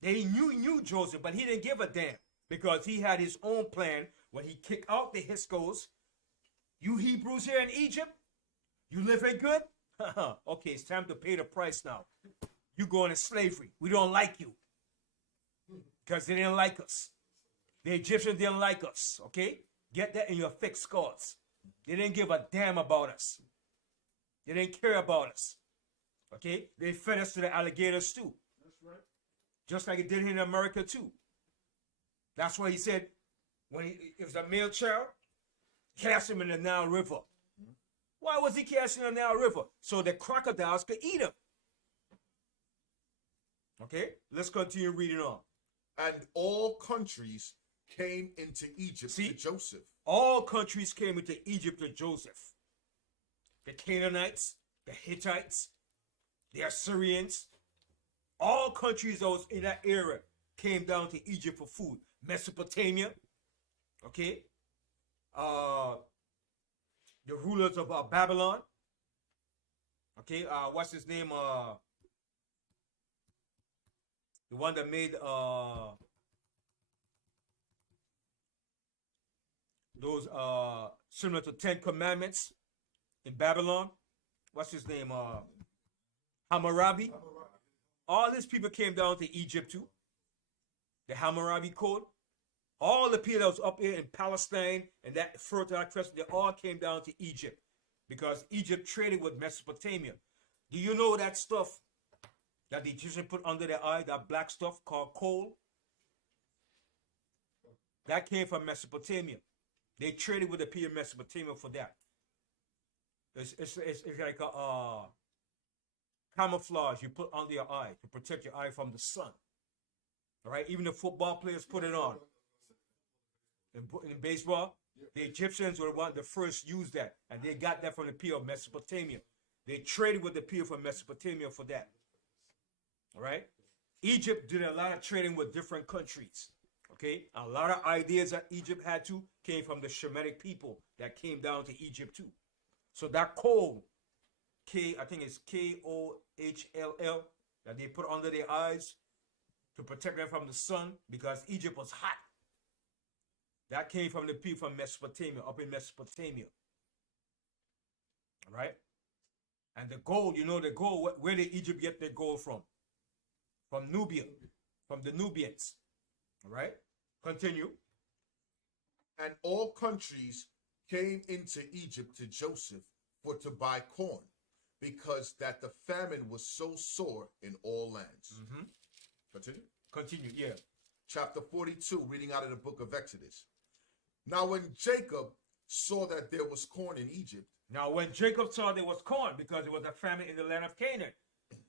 They knew Joseph, but he didn't give a damn because he had his own plan when he kicked out the H.O.D.C. You Hebrews here in Egypt, you living good? Okay, it's time to pay the price now. You going to slavery. We don't like you because they didn't like us. The Egyptians didn't like us, okay? Get that in your thick skulls. They didn't give a damn about us. They didn't care about us. Okay? They fed us to the alligators too. That's right. Just like it did here in America too. That's why he said, when it was a male child, cast him in the Nile River. Why was he cast in the Nile River? So the crocodiles could eat him. Okay? Let's continue reading on. And all countries came into Egypt to Joseph. All countries came into Egypt to Joseph. The Canaanites, the Hittites, the Assyrians, all countries that was in that era came down to Egypt for food. Mesopotamia, okay? The rulers of Babylon, okay? What's his name? The one that made those similar to 10 Commandments in Babylon. What's his name? Hammurabi. All these people came down to Egypt too. The Hammurabi Code. All the people that was up here in Palestine and that Fertile Crescent, they all came down to Egypt because Egypt traded with Mesopotamia. Do you know that stuff that the Egyptians put under their eye, that black stuff called coal? That came from Mesopotamia. They traded with the people in Mesopotamia for that. It's like a camouflage you put under your eye to protect your eye from the sun. All right, even the football players put it on. In baseball, the Egyptians were the one that first used that, and they got that from the people of Mesopotamia. They traded with the people from Mesopotamia for that. All right, Egypt did a lot of trading with different countries. Okay, a lot of ideas that Egypt had too came from the Shemitic people that came down to Egypt too. So that coal, I think it's Kohll, that they put under their eyes to protect them from the sun because Egypt was hot. That came from the people from Mesopotamia, up in Mesopotamia. All right? And the gold, you know the gold, where did Egypt get their gold from? From Nubia, from the Nubians. All right? Continue. And all countries came into Egypt to Joseph for to buy corn, because that the famine was so sore in all lands. Mm-hmm. Continue. Continue, yeah. Chapter 42, reading out of the book of Exodus. Now when Jacob saw that there was corn in Egypt. Now when Jacob saw there was corn, because it was a famine in the land of Canaan.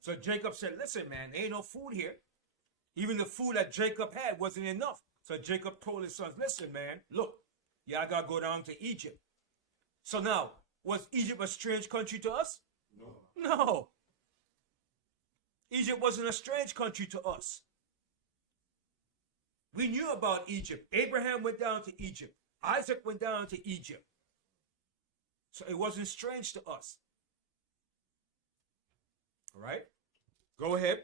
So Jacob said, listen, man, there ain't no food here. Even the food that Jacob had wasn't enough. So Jacob told his sons, listen, man, look, y'all got to go down to Egypt. So now, was Egypt a strange country to us? No. Egypt wasn't a strange country to us. We knew about Egypt. Abraham went down to Egypt. Isaac went down to Egypt. So it wasn't strange to us. All right? Go ahead.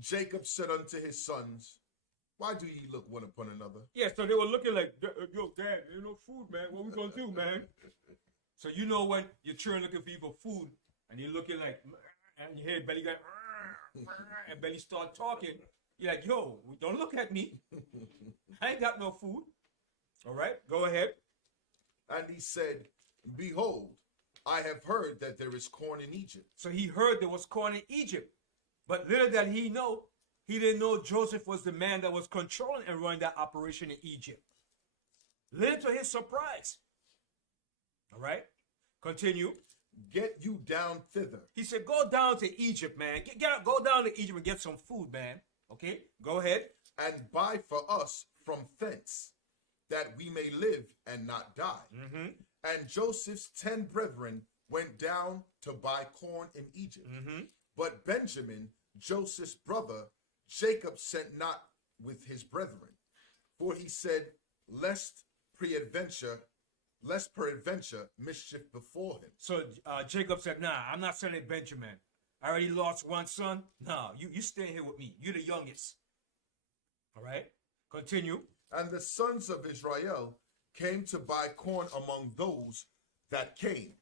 Jacob said unto his sons, why do ye look one upon another? Yeah, so they were looking like, yo, Dad, there's no food, man. What we gonna do, man? So you know when you're trying looking for you for food, and you're looking like, and you hear Belly going, and Belly start talking, you're like, yo, don't look at me. I ain't got no food. All right, go ahead. And he said, behold, I have heard that there is corn in Egypt. So he heard there was corn in Egypt. But little did he know, he didn't know Joseph was the man that was controlling and running that operation in Egypt. Little to his surprise. All right, continue. Get you down thither. He said, go down to Egypt, man. Go down to Egypt and get some food, man. Okay, go ahead. And buy for us from thence, that we may live and not die. Mm-hmm. And Joseph's 10 brethren went down to buy corn in Egypt. Mm-hmm. But Benjamin, Joseph's brother, Jacob sent not with his brethren. For he said, lest peradventure mischief befall him. So Jacob said, nah, I'm not sending Benjamin. I already lost one son. Nah, you stay here with me. You're the youngest. All right, continue. And the sons of Israel came to buy corn among those that came,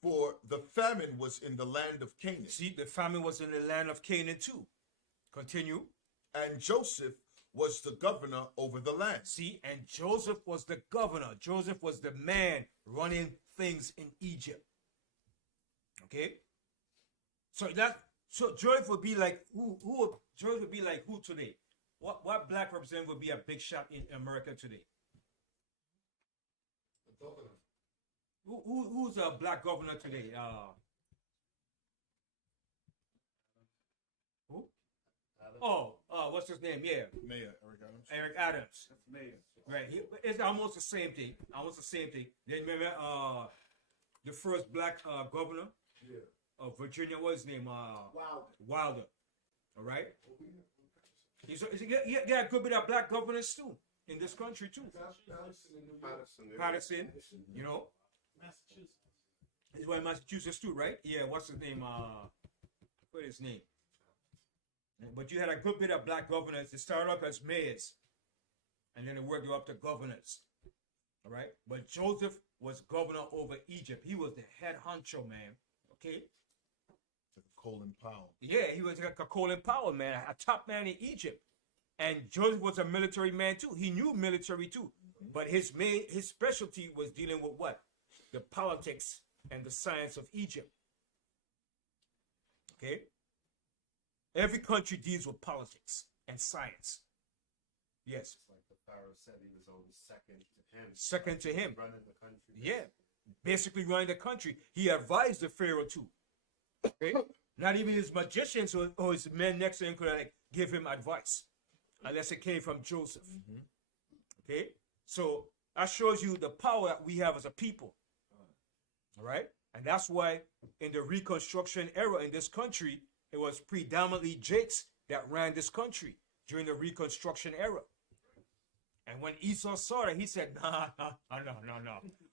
for the famine was in the land of Canaan. See, the famine was in the land of Canaan too. Continue. And Joseph was the governor over the land. See, and Joseph was the governor. Joseph was the man running things in Egypt. Okay? So Joseph would be like who Joseph would be like who today? What black representative would be a big shot in America today? Who's a black governor today? Who? What's his name? Yeah, Mayor Eric Adams. Eric Adams. That's mayor. Right. It's almost the same thing. Then remember the first black governor of Virginia. What's his name? Wilder. All right. You got a good bit of black governors too in this country too. Patterson. You know. Massachusetts. He's one in Massachusetts too, right? Yeah. What's his name? What is his name? But you had a good bit of black governors. They started off as mayors, and then they worked up to governors. All right. But Joseph was governor over Egypt. He was the head honcho, man. Okay. Colin Powell. Yeah, he was like a Colin Powell, man, a top man in Egypt. And Joseph was a military man too. He knew military too. But his specialty was dealing with what? The politics and the science of Egypt. Okay? Every country deals with politics and science. Yes. Like the Pharaoh said, he was only second to him. Second to him. Running the country. Yeah. Basically running the country. He advised the Pharaoh too. Okay? Not even his magicians or his men next to him could like give him advice. Unless it came from Joseph. Mm-hmm. Okay? So that shows you the power that we have as a people. All right? And that's why in the Reconstruction era in this country, it was predominantly Jakes that ran this country during the Reconstruction era. And when Esau saw that, he said, no.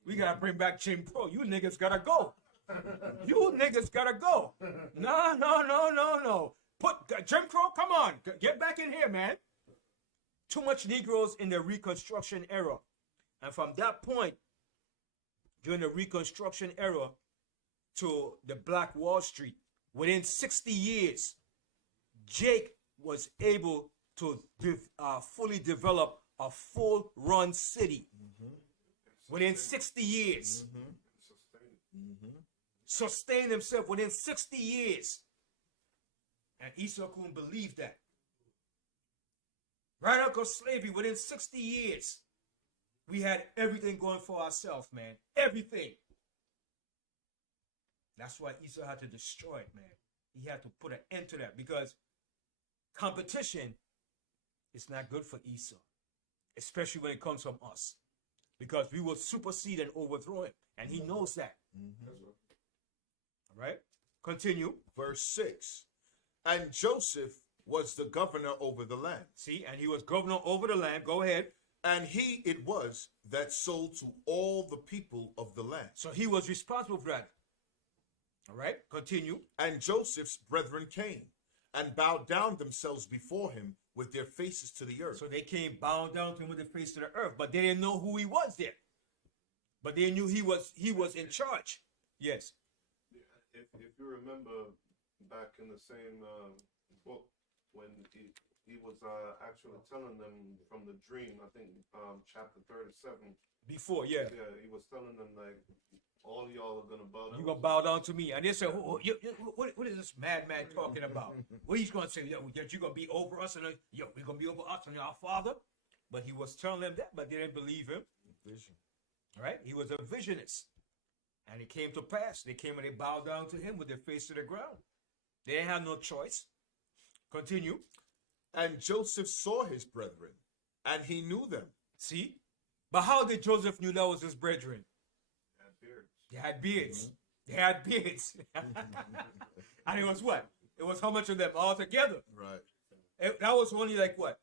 We got to bring back Jim Crow. You niggas got to go. You niggas got to go. No. Put Jim Crow, come on. Get back in here, man. Too much Negroes in the Reconstruction era. And from that point, during the Reconstruction era to the Black Wall Street, within 60 years, Jake was able to fully develop a full-run city. Mm-hmm. Within 60 years. Mm-hmm. Sustain himself within 60 years. And Esau couldn't believe that. Right, Uncle Slavery, within 60 years, we had everything going for ourselves, man. Everything. That's why Esau had to destroy it, man. He had to put an end to that because competition it's not good for Esau, especially when it comes from us, because we will supersede and overthrow him, and he knows that. All right, continue. Verse 6. And Joseph was the governor over the land. See, and he was governor over the land. Go ahead. And he it was that sold to all the people of the land. So he was responsible for that. All right, continue. And Joseph's brethren came and bowed down themselves before him with their faces to the earth. So they came bowing down to him with their face to the earth, but they didn't know who he was there. But they knew he was in charge. Yes. If you remember back in the same book when he was actually telling them from the dream, I think chapter 37. Before, yeah. Yeah, he was telling them like, all y'all are gonna bow down. You're gonna bow down to me. And they said, what is this madman talking about? What he's gonna say, that you're gonna be over us, and we're gonna be over us and our father. But he was telling them that, but they didn't believe him. Vision. Right? He was a visionist. And it came to pass. They came and they bowed down to him with their face to the ground. They didn't have no choice. Continue. And Joseph saw his brethren, and he knew them. See? But how did Joseph knew that was his brethren? They had beards. They had beards. They had beards. And it was what? It was how much of them all together? Right. That was only like what?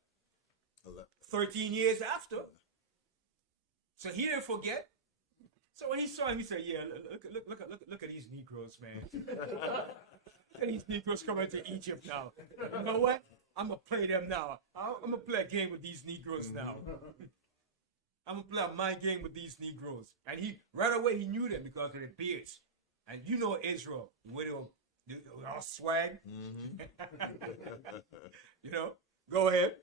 11. 13 years after. So he didn't forget. So when he saw him, he said, "Yeah, look at these Negroes, man. Look at these Negroes coming to Egypt now. You know what? I'm gonna play them now. I'm gonna play a game with these Negroes now. I'm gonna play a mind game with these Negroes." And he right away he knew them because of their beards. And you know Israel, with all swag. You know, go ahead.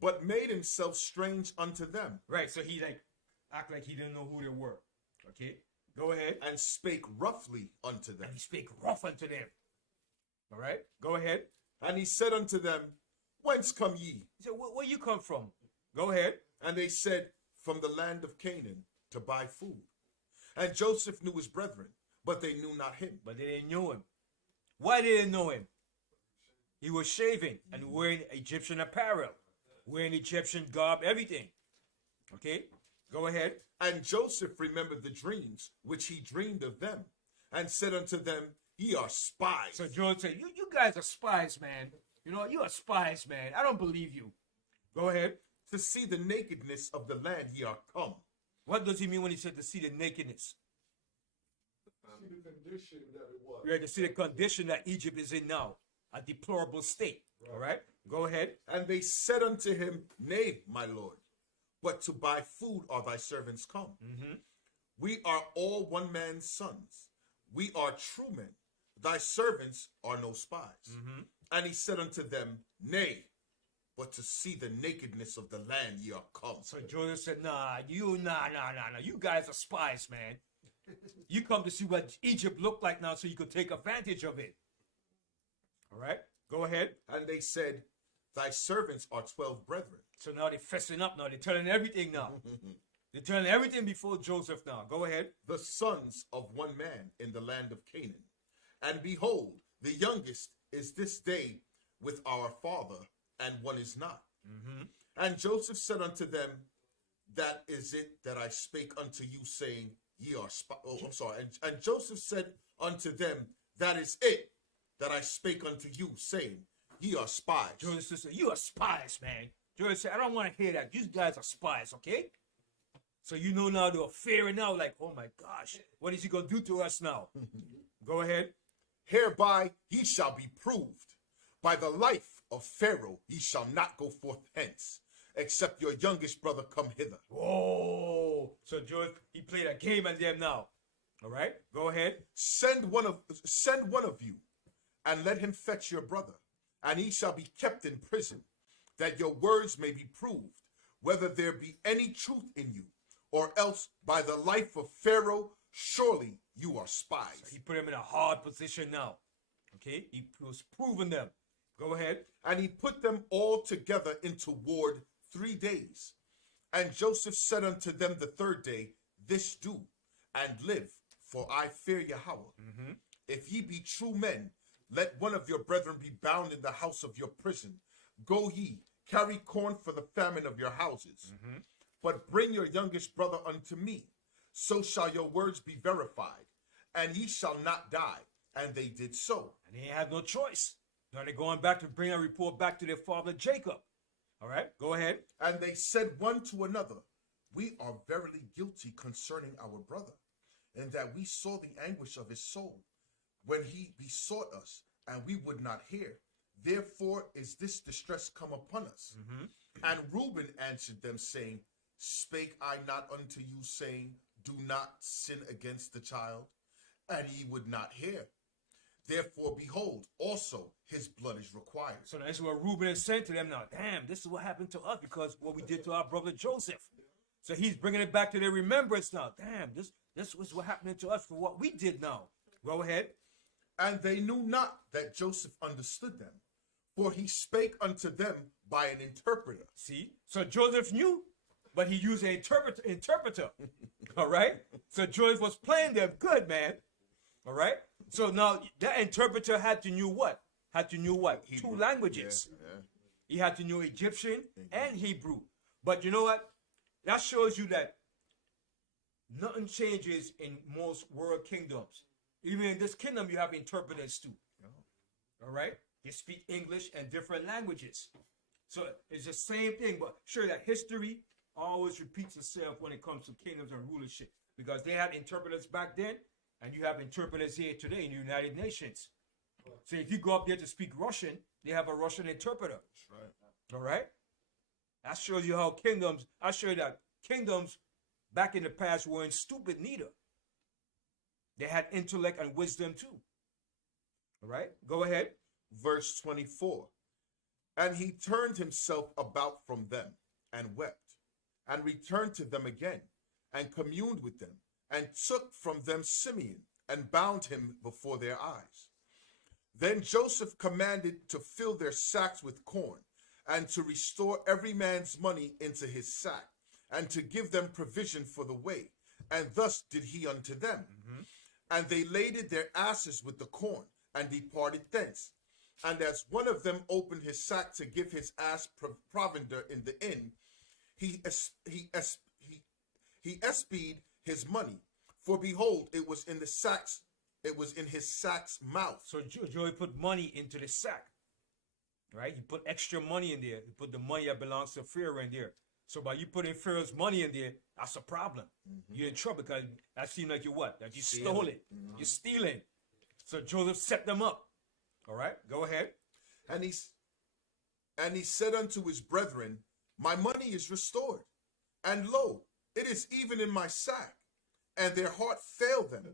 But made himself strange unto them. Right. So he act like he didn't know who they were. Okay, go ahead. And spake roughly unto them. And he spake rough unto them. All right, go ahead. And he said unto them, Whence come ye? He said, where you come from? Go ahead. And they said, From the land of Canaan, to buy food. And Joseph knew his brethren, but they knew not him. But they didn't know him. Why they didn't know him? He was shaving and wearing Egyptian apparel, wearing Egyptian garb, everything. Okay, go ahead. And Joseph remembered the dreams which he dreamed of them, and said unto them, Ye are spies. So Joseph said, you guys are spies, man. You know, you are spies, man. I don't believe you. Go ahead. To see the nakedness of the land ye are come. What does he mean when he said to see the nakedness? See the condition that it was. You have to see the condition that Egypt is in now, a deplorable state. All right, go ahead. And they said unto him, Nay, my lord, but to buy food are thy servants come. We are all one man's sons. We are true men. Thy servants are no spies. And he said unto them, Nay, but to see the nakedness of the land ye are come. So Joseph said, nah. You guys are spies, man. You come to see what Egypt looked like now so you could take advantage of it. All right, go ahead. And they said, Thy servants are 12 brethren. So now they're fessing up now. They're telling everything now. They're telling everything before Joseph now. Go ahead. The sons of one man in the land of Canaan. And behold, the youngest is this day with our father, and one is not. And Joseph said unto them, That is it that I spake unto you, saying, Ye are spies. Oh, I'm sorry. And Joseph said unto them, That is it that I spake unto you, saying, Ye are spies. Joseph said, you are spies, man. Joseph said, I don't want to hear that. You guys are spies, okay? So you know now they're fearing now, like, oh my gosh, what is he going to do to us now? Go ahead. Hereby ye shall be proved. By the life of Pharaoh ye shall not go forth hence, except your youngest brother come hither. Whoa. So Joseph, he played a game at them now. All right, go ahead. Send one of you, and let him fetch your brother, and he shall be kept in prison, that your words may be proved, whether there be any truth in you, or else by the life of Pharaoh, surely you are spies. So he put him in a hard position now. Okay, he was proving them. Go ahead. And he put them all together into ward 3 days. And Joseph said unto them the third day, This do, and live, for I fear Yahweh. If ye be true men, let one of your brethren be bound in the house of your prison. Go ye, carry corn for the famine of your houses. But bring your youngest brother unto me, so shall your words be verified, and ye shall not die. And they did so. And they had no choice. Now they're going back to bring a report back to their father Jacob. All right, go ahead. And they said one to another, we are verily guilty concerning our brother, and that we saw the anguish of his soul when he besought us, and we would not hear. Therefore is this distress come upon us. And Reuben answered them, saying, spake I not unto you, saying, do not sin against the child? And ye would not hear. Therefore, behold, also his blood is required. So that's what Reuben is saying to them now. Damn, this is what happened to us because what we did to our brother Joseph. So he's bringing it back to their remembrance now. Damn, this was what happened to us for what we did now. Go ahead. And they knew not that Joseph understood them, for he spake unto them by an interpreter. See? So Joseph knew, but he used an interpreter. All right? So Joseph was playing them good, man. All right? So now that interpreter had to know what? Hebrew. 2 languages. Yeah. He had to know Egyptian and Hebrew. But you know what? That shows you that nothing changes in most world kingdoms. Even in this kingdom, you have interpreters too. All right? They speak English and different languages. So it's the same thing, but sure that history always repeats itself when it comes to kingdoms and rulership. Because they had interpreters back then, and you have interpreters here today in the United Nations. So if you go up there to speak Russian, they have a Russian interpreter. That's right. All right? That shows you how I show you that kingdoms back in the past weren't stupid neither. They had intellect and wisdom too. All right? Go ahead. Verse 24. And he turned himself about from them and wept, and returned to them again, and communed with them, and took from them Simeon, and bound him before their eyes. Then Joseph commanded to fill their sacks with corn, and to restore every man's money into his sack, and to give them provision for the way. And thus did he unto them. And they laded their asses with the corn, and departed thence. And as one of them opened his sack to give his ass provender in the inn, he espied his money, for behold, it was in his sack's mouth. So Joey put money into the sack. Right? He put extra money in there. He put the money that belongs to Pharaoh in there. So by you putting Pharaoh's money in there, that's a problem. You're in trouble because that seems like you what? That you stole it. You're stealing. So Joseph set them up. All right, go ahead. And he said unto his brethren, my money is restored, and lo, it is even in my sack. And their heart failed them,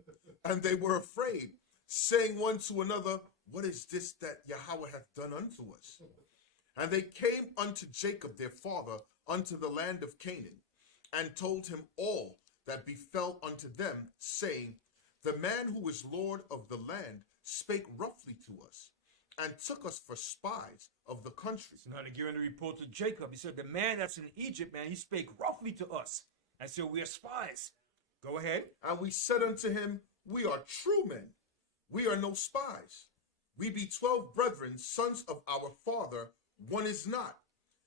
and they were afraid, saying one to another, what is this that Yahweh hath done unto us? And they came unto Jacob their father unto the land of Canaan, and told him all that befell unto them, saying, the man who is Lord of the land spake roughly to us, and took us for spies of the country. So now they're giving a report to Jacob. He said, the man that's in Egypt, man, he spake roughly to us, and said, we are spies. Go ahead. And we said unto him, we are true men. We are no spies. We be 12 brethren, sons of our father. One is not.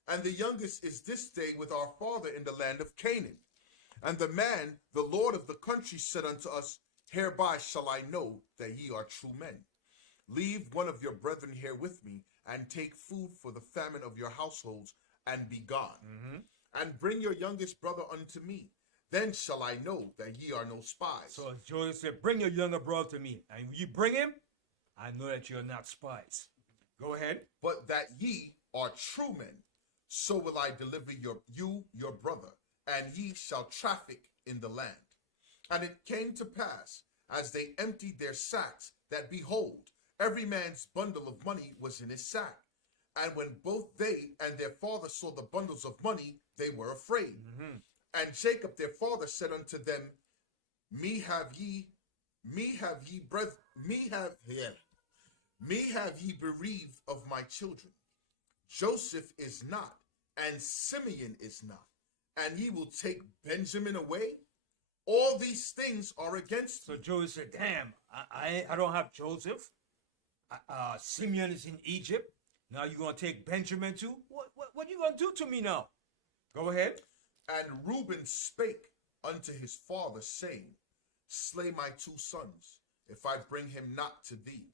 And the youngest is this day with our father in the land of Canaan. And the man, the Lord of the country, said unto us, hereby shall I know that ye are true men. Leave one of your brethren here with me, and take food for the famine of your households, and be gone. And bring your youngest brother unto me. Then shall I know that ye are no spies. So Joseph said, bring your younger brother to me. And when you bring him, I know that you're not spies. Go ahead. But that ye are true men, so will I deliver you your brother, and ye shall traffic in the land. And it came to pass, as they emptied their sacks, that behold, every man's bundle of money was in his sack. And when both they and their father saw the bundles of money, they were afraid. And Jacob their father said unto them, me have ye bereaved of my children. Joseph is not, and Simeon is not, and ye will take Benjamin away. All these things are against me. So Joseph said, damn, I don't have Joseph. Simeon is in Egypt. Now you gonna take Benjamin too? What you gonna do to me now? Go ahead. And Reuben spake unto his father, saying, Slay my 2 sons, if I bring him not to thee.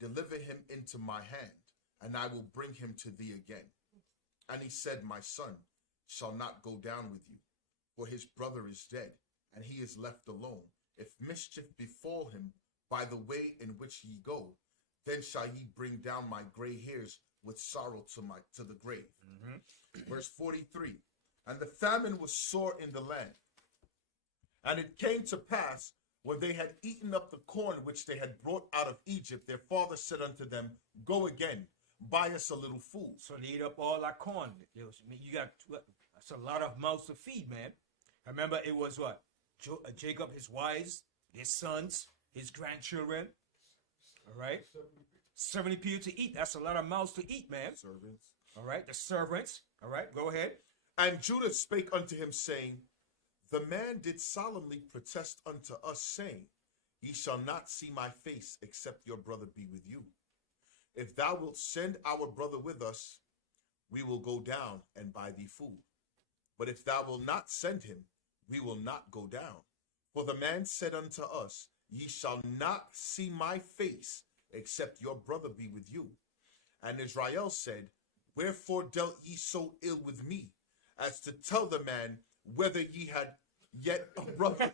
Deliver him into my hand, and I will bring him to thee again. And he said, My son shall not go down with you, for his brother is dead, and he is left alone. If mischief befall him by the way in which ye go, then shall ye bring down my gray hairs with sorrow to the grave. Verse 43. And the famine was sore in the land. And it came to pass, when they had eaten up the corn which they had brought out of Egypt, their father said unto them, Go again, buy us a little food. So they eat up all that corn. You got that's a lot of mouths to feed, man. Remember, it was what? Jacob, his wives, his sons, his grandchildren. All right, 70 people to eat. That's a lot of mouths to eat, man. Servants. All right, the servants. All right, go ahead. And Judah spake unto him, saying, The man did solemnly protest unto us, saying, Ye shall not see my face, except your brother be with you. If thou wilt send our brother with us, we will go down and buy thee food. But if thou wilt not send him, we will not go down. For the man said unto us, Ye shall not see my face, except your brother be with you. And Israel said, Wherefore dealt ye so ill with me, as to tell the man whether ye had yet a brother?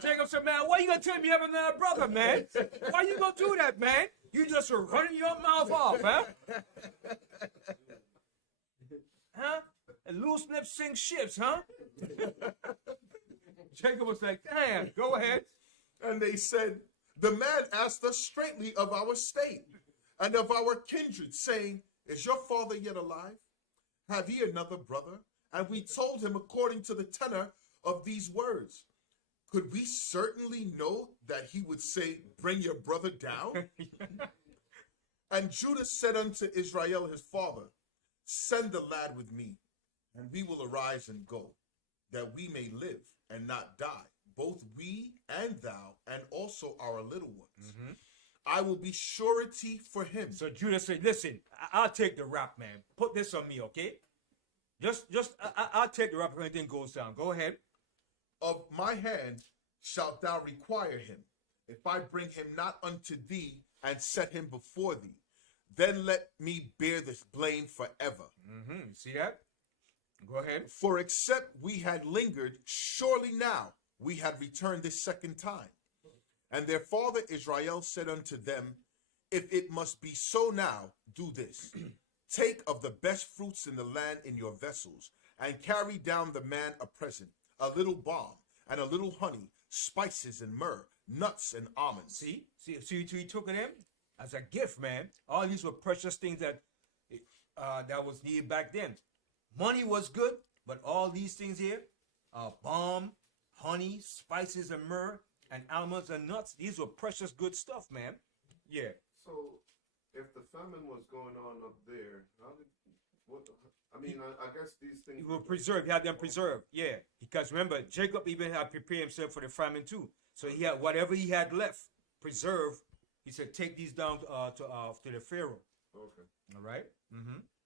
Jacob said, man, why you gonna tell me you have another brother, man? Why you gonna do that, man? You just were running your mouth off, huh? Huh? And loose lips sink ships, huh? Jacob was like, damn, go ahead. And they said, The man asked us straightly of our state and of our kindred, saying, Is your father yet alive? Have ye another brother? And we told him according to the tenor of these words. Could we certainly know that he would say, Bring your brother down? And Judah said unto Israel his father, Send the lad with me, and we will arise and go, that we may live and not die, both we and thou, and also our little ones. I will be surety for him. So Judah said, listen, I'll take the rap, man. Put this on me, okay? I'll take the rap if anything goes down. Go ahead. Of my hand shalt thou require him, if I bring him not unto thee and set him before thee. Then let me bear this blame forever. You see that? Go ahead. For except we had lingered, surely now we had returned this second time. And their father Israel said unto them, If it must be so now, do this. Take of the best fruits in the land in your vessels, and carry down the man a present, a little balm, and a little honey, spices and myrrh, nuts and almonds. See, he took it in as a gift, man. All these were precious things that was needed back then. Money was good, but all these things here, balm, honey, spices and myrrh, and almonds and nuts, these were precious good stuff, man. Yeah. So, if the famine was going on up there, I guess these things He were preserved. He had them preserved. Yeah. Because remember, Jacob even had prepared himself for the famine too. So he had whatever he had left preserved. He said, take these down to the Pharaoh. Okay. All right.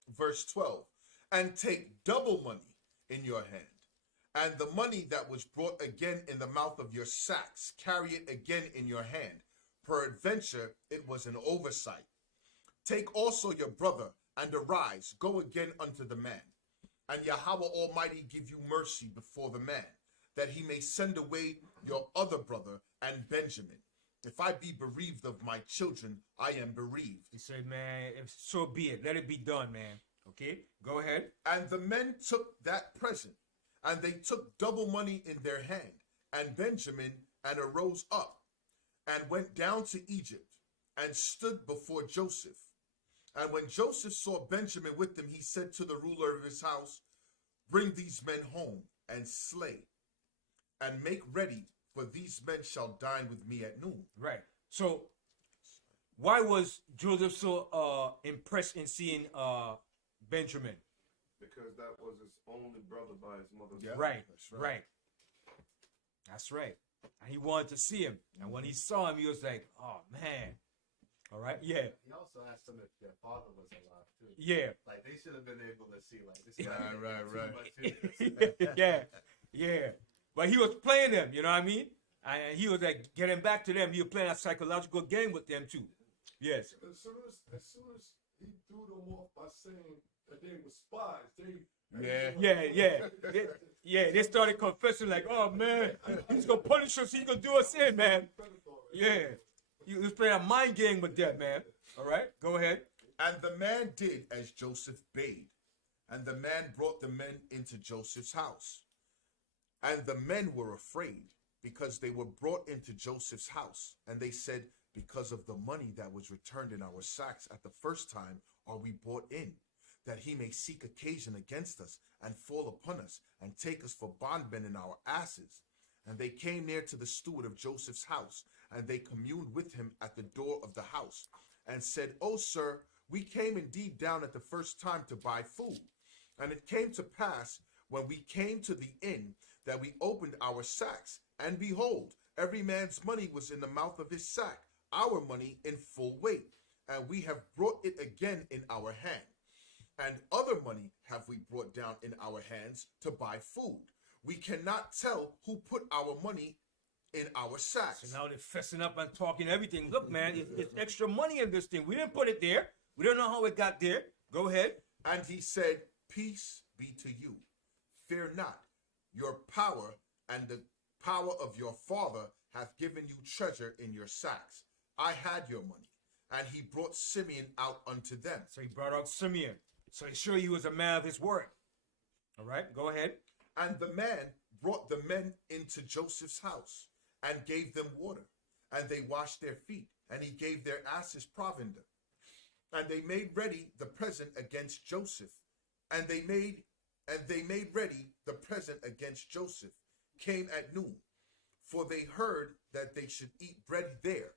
Verse 12. And take double money in your hand, and the money that was brought again in the mouth of your sacks, carry it again in your hand. Peradventure, it was an oversight. Take also your brother, and arise, go again unto the man. And Yahweh Almighty give you mercy before the man, that he may send away your other brother and Benjamin. If I be bereaved of my children, I am bereaved. He said, man, so be it. Let it be done, man. Okay, go ahead. And the men took that present, and they took double money in their hand, and Benjamin, and arose up, and went down to Egypt, and stood before Joseph. And when Joseph saw Benjamin with them, he said to the ruler of his house, Bring these men home, and slay, and make ready, for these men shall dine with me at noon. Right. So, why was Joseph so impressed in seeing Benjamin? Because that was his only brother by his mother's Yeah. side. Right. That's Right. right. That's right. And he wanted to see him. And when he saw him, he was like, oh, man. All right? Yeah. He also asked them if their father was alive too. Yeah. Like they should have been able to see like this Right, guy right, too right. much. Yeah. Yeah. But he was playing them, you know what I mean? And he was like getting back to them. He was playing a psychological game with them too. Yes. As soon as he threw them off by saying that they were spies, They started confessing like, oh man, he's gonna punish us, he's gonna do us in, man. Yeah. He was playing a mind game with them, man. All right, go ahead. And the man did as Joseph bade. And the man brought the men into Joseph's house. And the men were afraid because they were brought into Joseph's house. And they said, because of the money that was returned in our sacks at the first time are we brought in, that he may seek occasion against us and fall upon us and take us for bondmen in our asses. And they came near to the steward of Joseph's house, and they communed with him at the door of the house, and said, O sir, we came indeed down at the first time to buy food. And it came to pass, when we came to the inn, that we opened our sacks, and behold, every man's money was in the mouth of his sack, our money in full weight, and we have brought it again in our hand. And other money have we brought down in our hands to buy food. We cannot tell who put our money in our sacks. So now they're fessing up and talking everything. Look, man, it's extra money in this thing. We didn't put it there. We don't know how it got there. Go ahead. And he said, peace be to you. Fear not. Your power and the power of your father hath given you treasure in your sacks. I had your money. And he brought Simeon out unto them. So he brought out Simeon. So he's sure he was a man of his word. All right, go ahead. And the man brought the men into Joseph's house and gave them water. And they washed their feet. And he gave their asses provender. And they made ready the present against Joseph. And they made ready the present against Joseph. Came at noon. For they heard that they should eat bread there.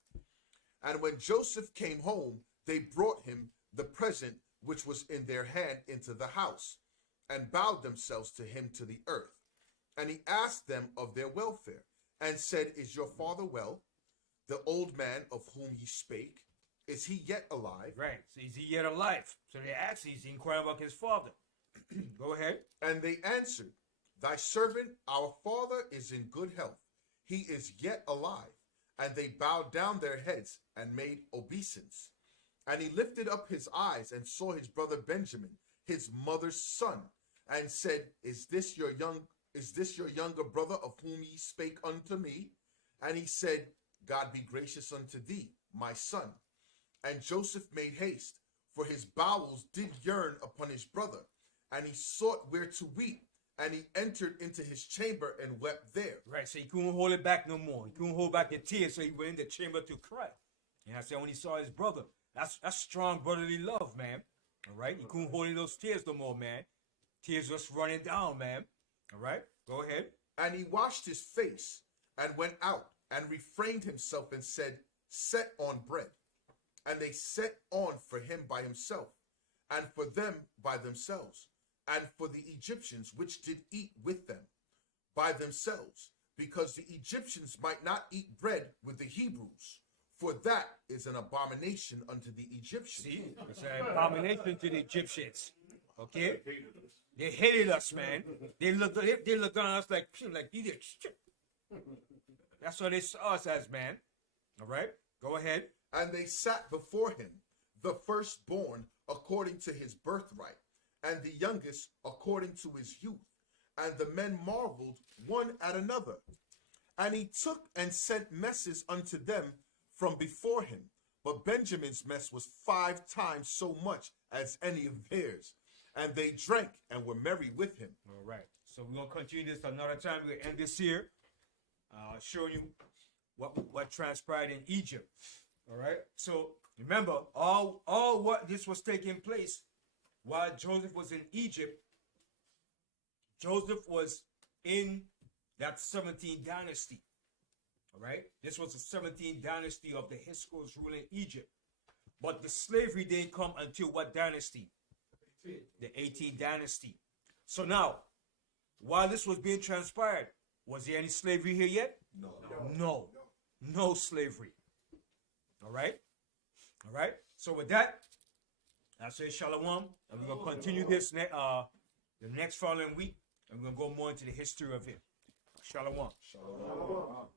And when Joseph came home, they brought him the present which was in their hand into the house, and bowed themselves to him to the earth. And he asked them of their welfare, and said, Is your father well? The old man of whom ye spake, is he yet alive? Right. So is he yet alive? So they asked, he's inquiring about his father. Go ahead. And they answered, Thy servant, our father, is in good health. He is yet alive. And they bowed down their heads and made obeisance. And he lifted up his eyes and saw his brother Benjamin, his mother's son, and said, Is this your younger brother of whom ye spake unto me? And he said, God be gracious unto thee, my son. And Joseph made haste, for his bowels did yearn upon his brother. And he sought where to weep. And he entered into his chamber and wept there. Right, so he couldn't hold it back no more. He couldn't hold back the tears, so he went in the chamber to cry. And I said, when he saw his brother, that's strong brotherly love, man. All right, he couldn't hold in those tears no more, man. Tears just running down, man. All right, go ahead. And he washed his face and went out and refrained himself and said, Set on bread. And they set on for him by himself, and for them by themselves, and for the Egyptians which did eat with them by themselves, because the Egyptians might not eat bread with the Hebrews, for that is an abomination unto the Egyptians. See, it's an abomination to the Egyptians. Okay? They hated us, man. They looked on us like idiots. That's what they saw us as, man. All right? Go ahead. And they sat before him, the firstborn according to his birthright, and the youngest according to his youth. And the men marveled one at another. And he took and sent messes unto them from before him. But Benjamin's mess was 5 times so much as any of theirs. And they drank and were merry with him. All right. So we're going to continue this another time. We'll end this here. Showing you what transpired in Egypt. All right. So remember, all what this was taking place while Joseph was in Egypt. Joseph was in that 17th dynasty. All right. This was the 17th dynasty of the H.O.D.C ruling Egypt. But the slavery didn't come until what dynasty? The 18th dynasty. So now, while this was being transpired, was there any slavery here yet? No slavery. All right. All right. So with that, I say shalom, and we're gonna continue this the next following week, and we're gonna go more into the history of it. Shalom. Shalom.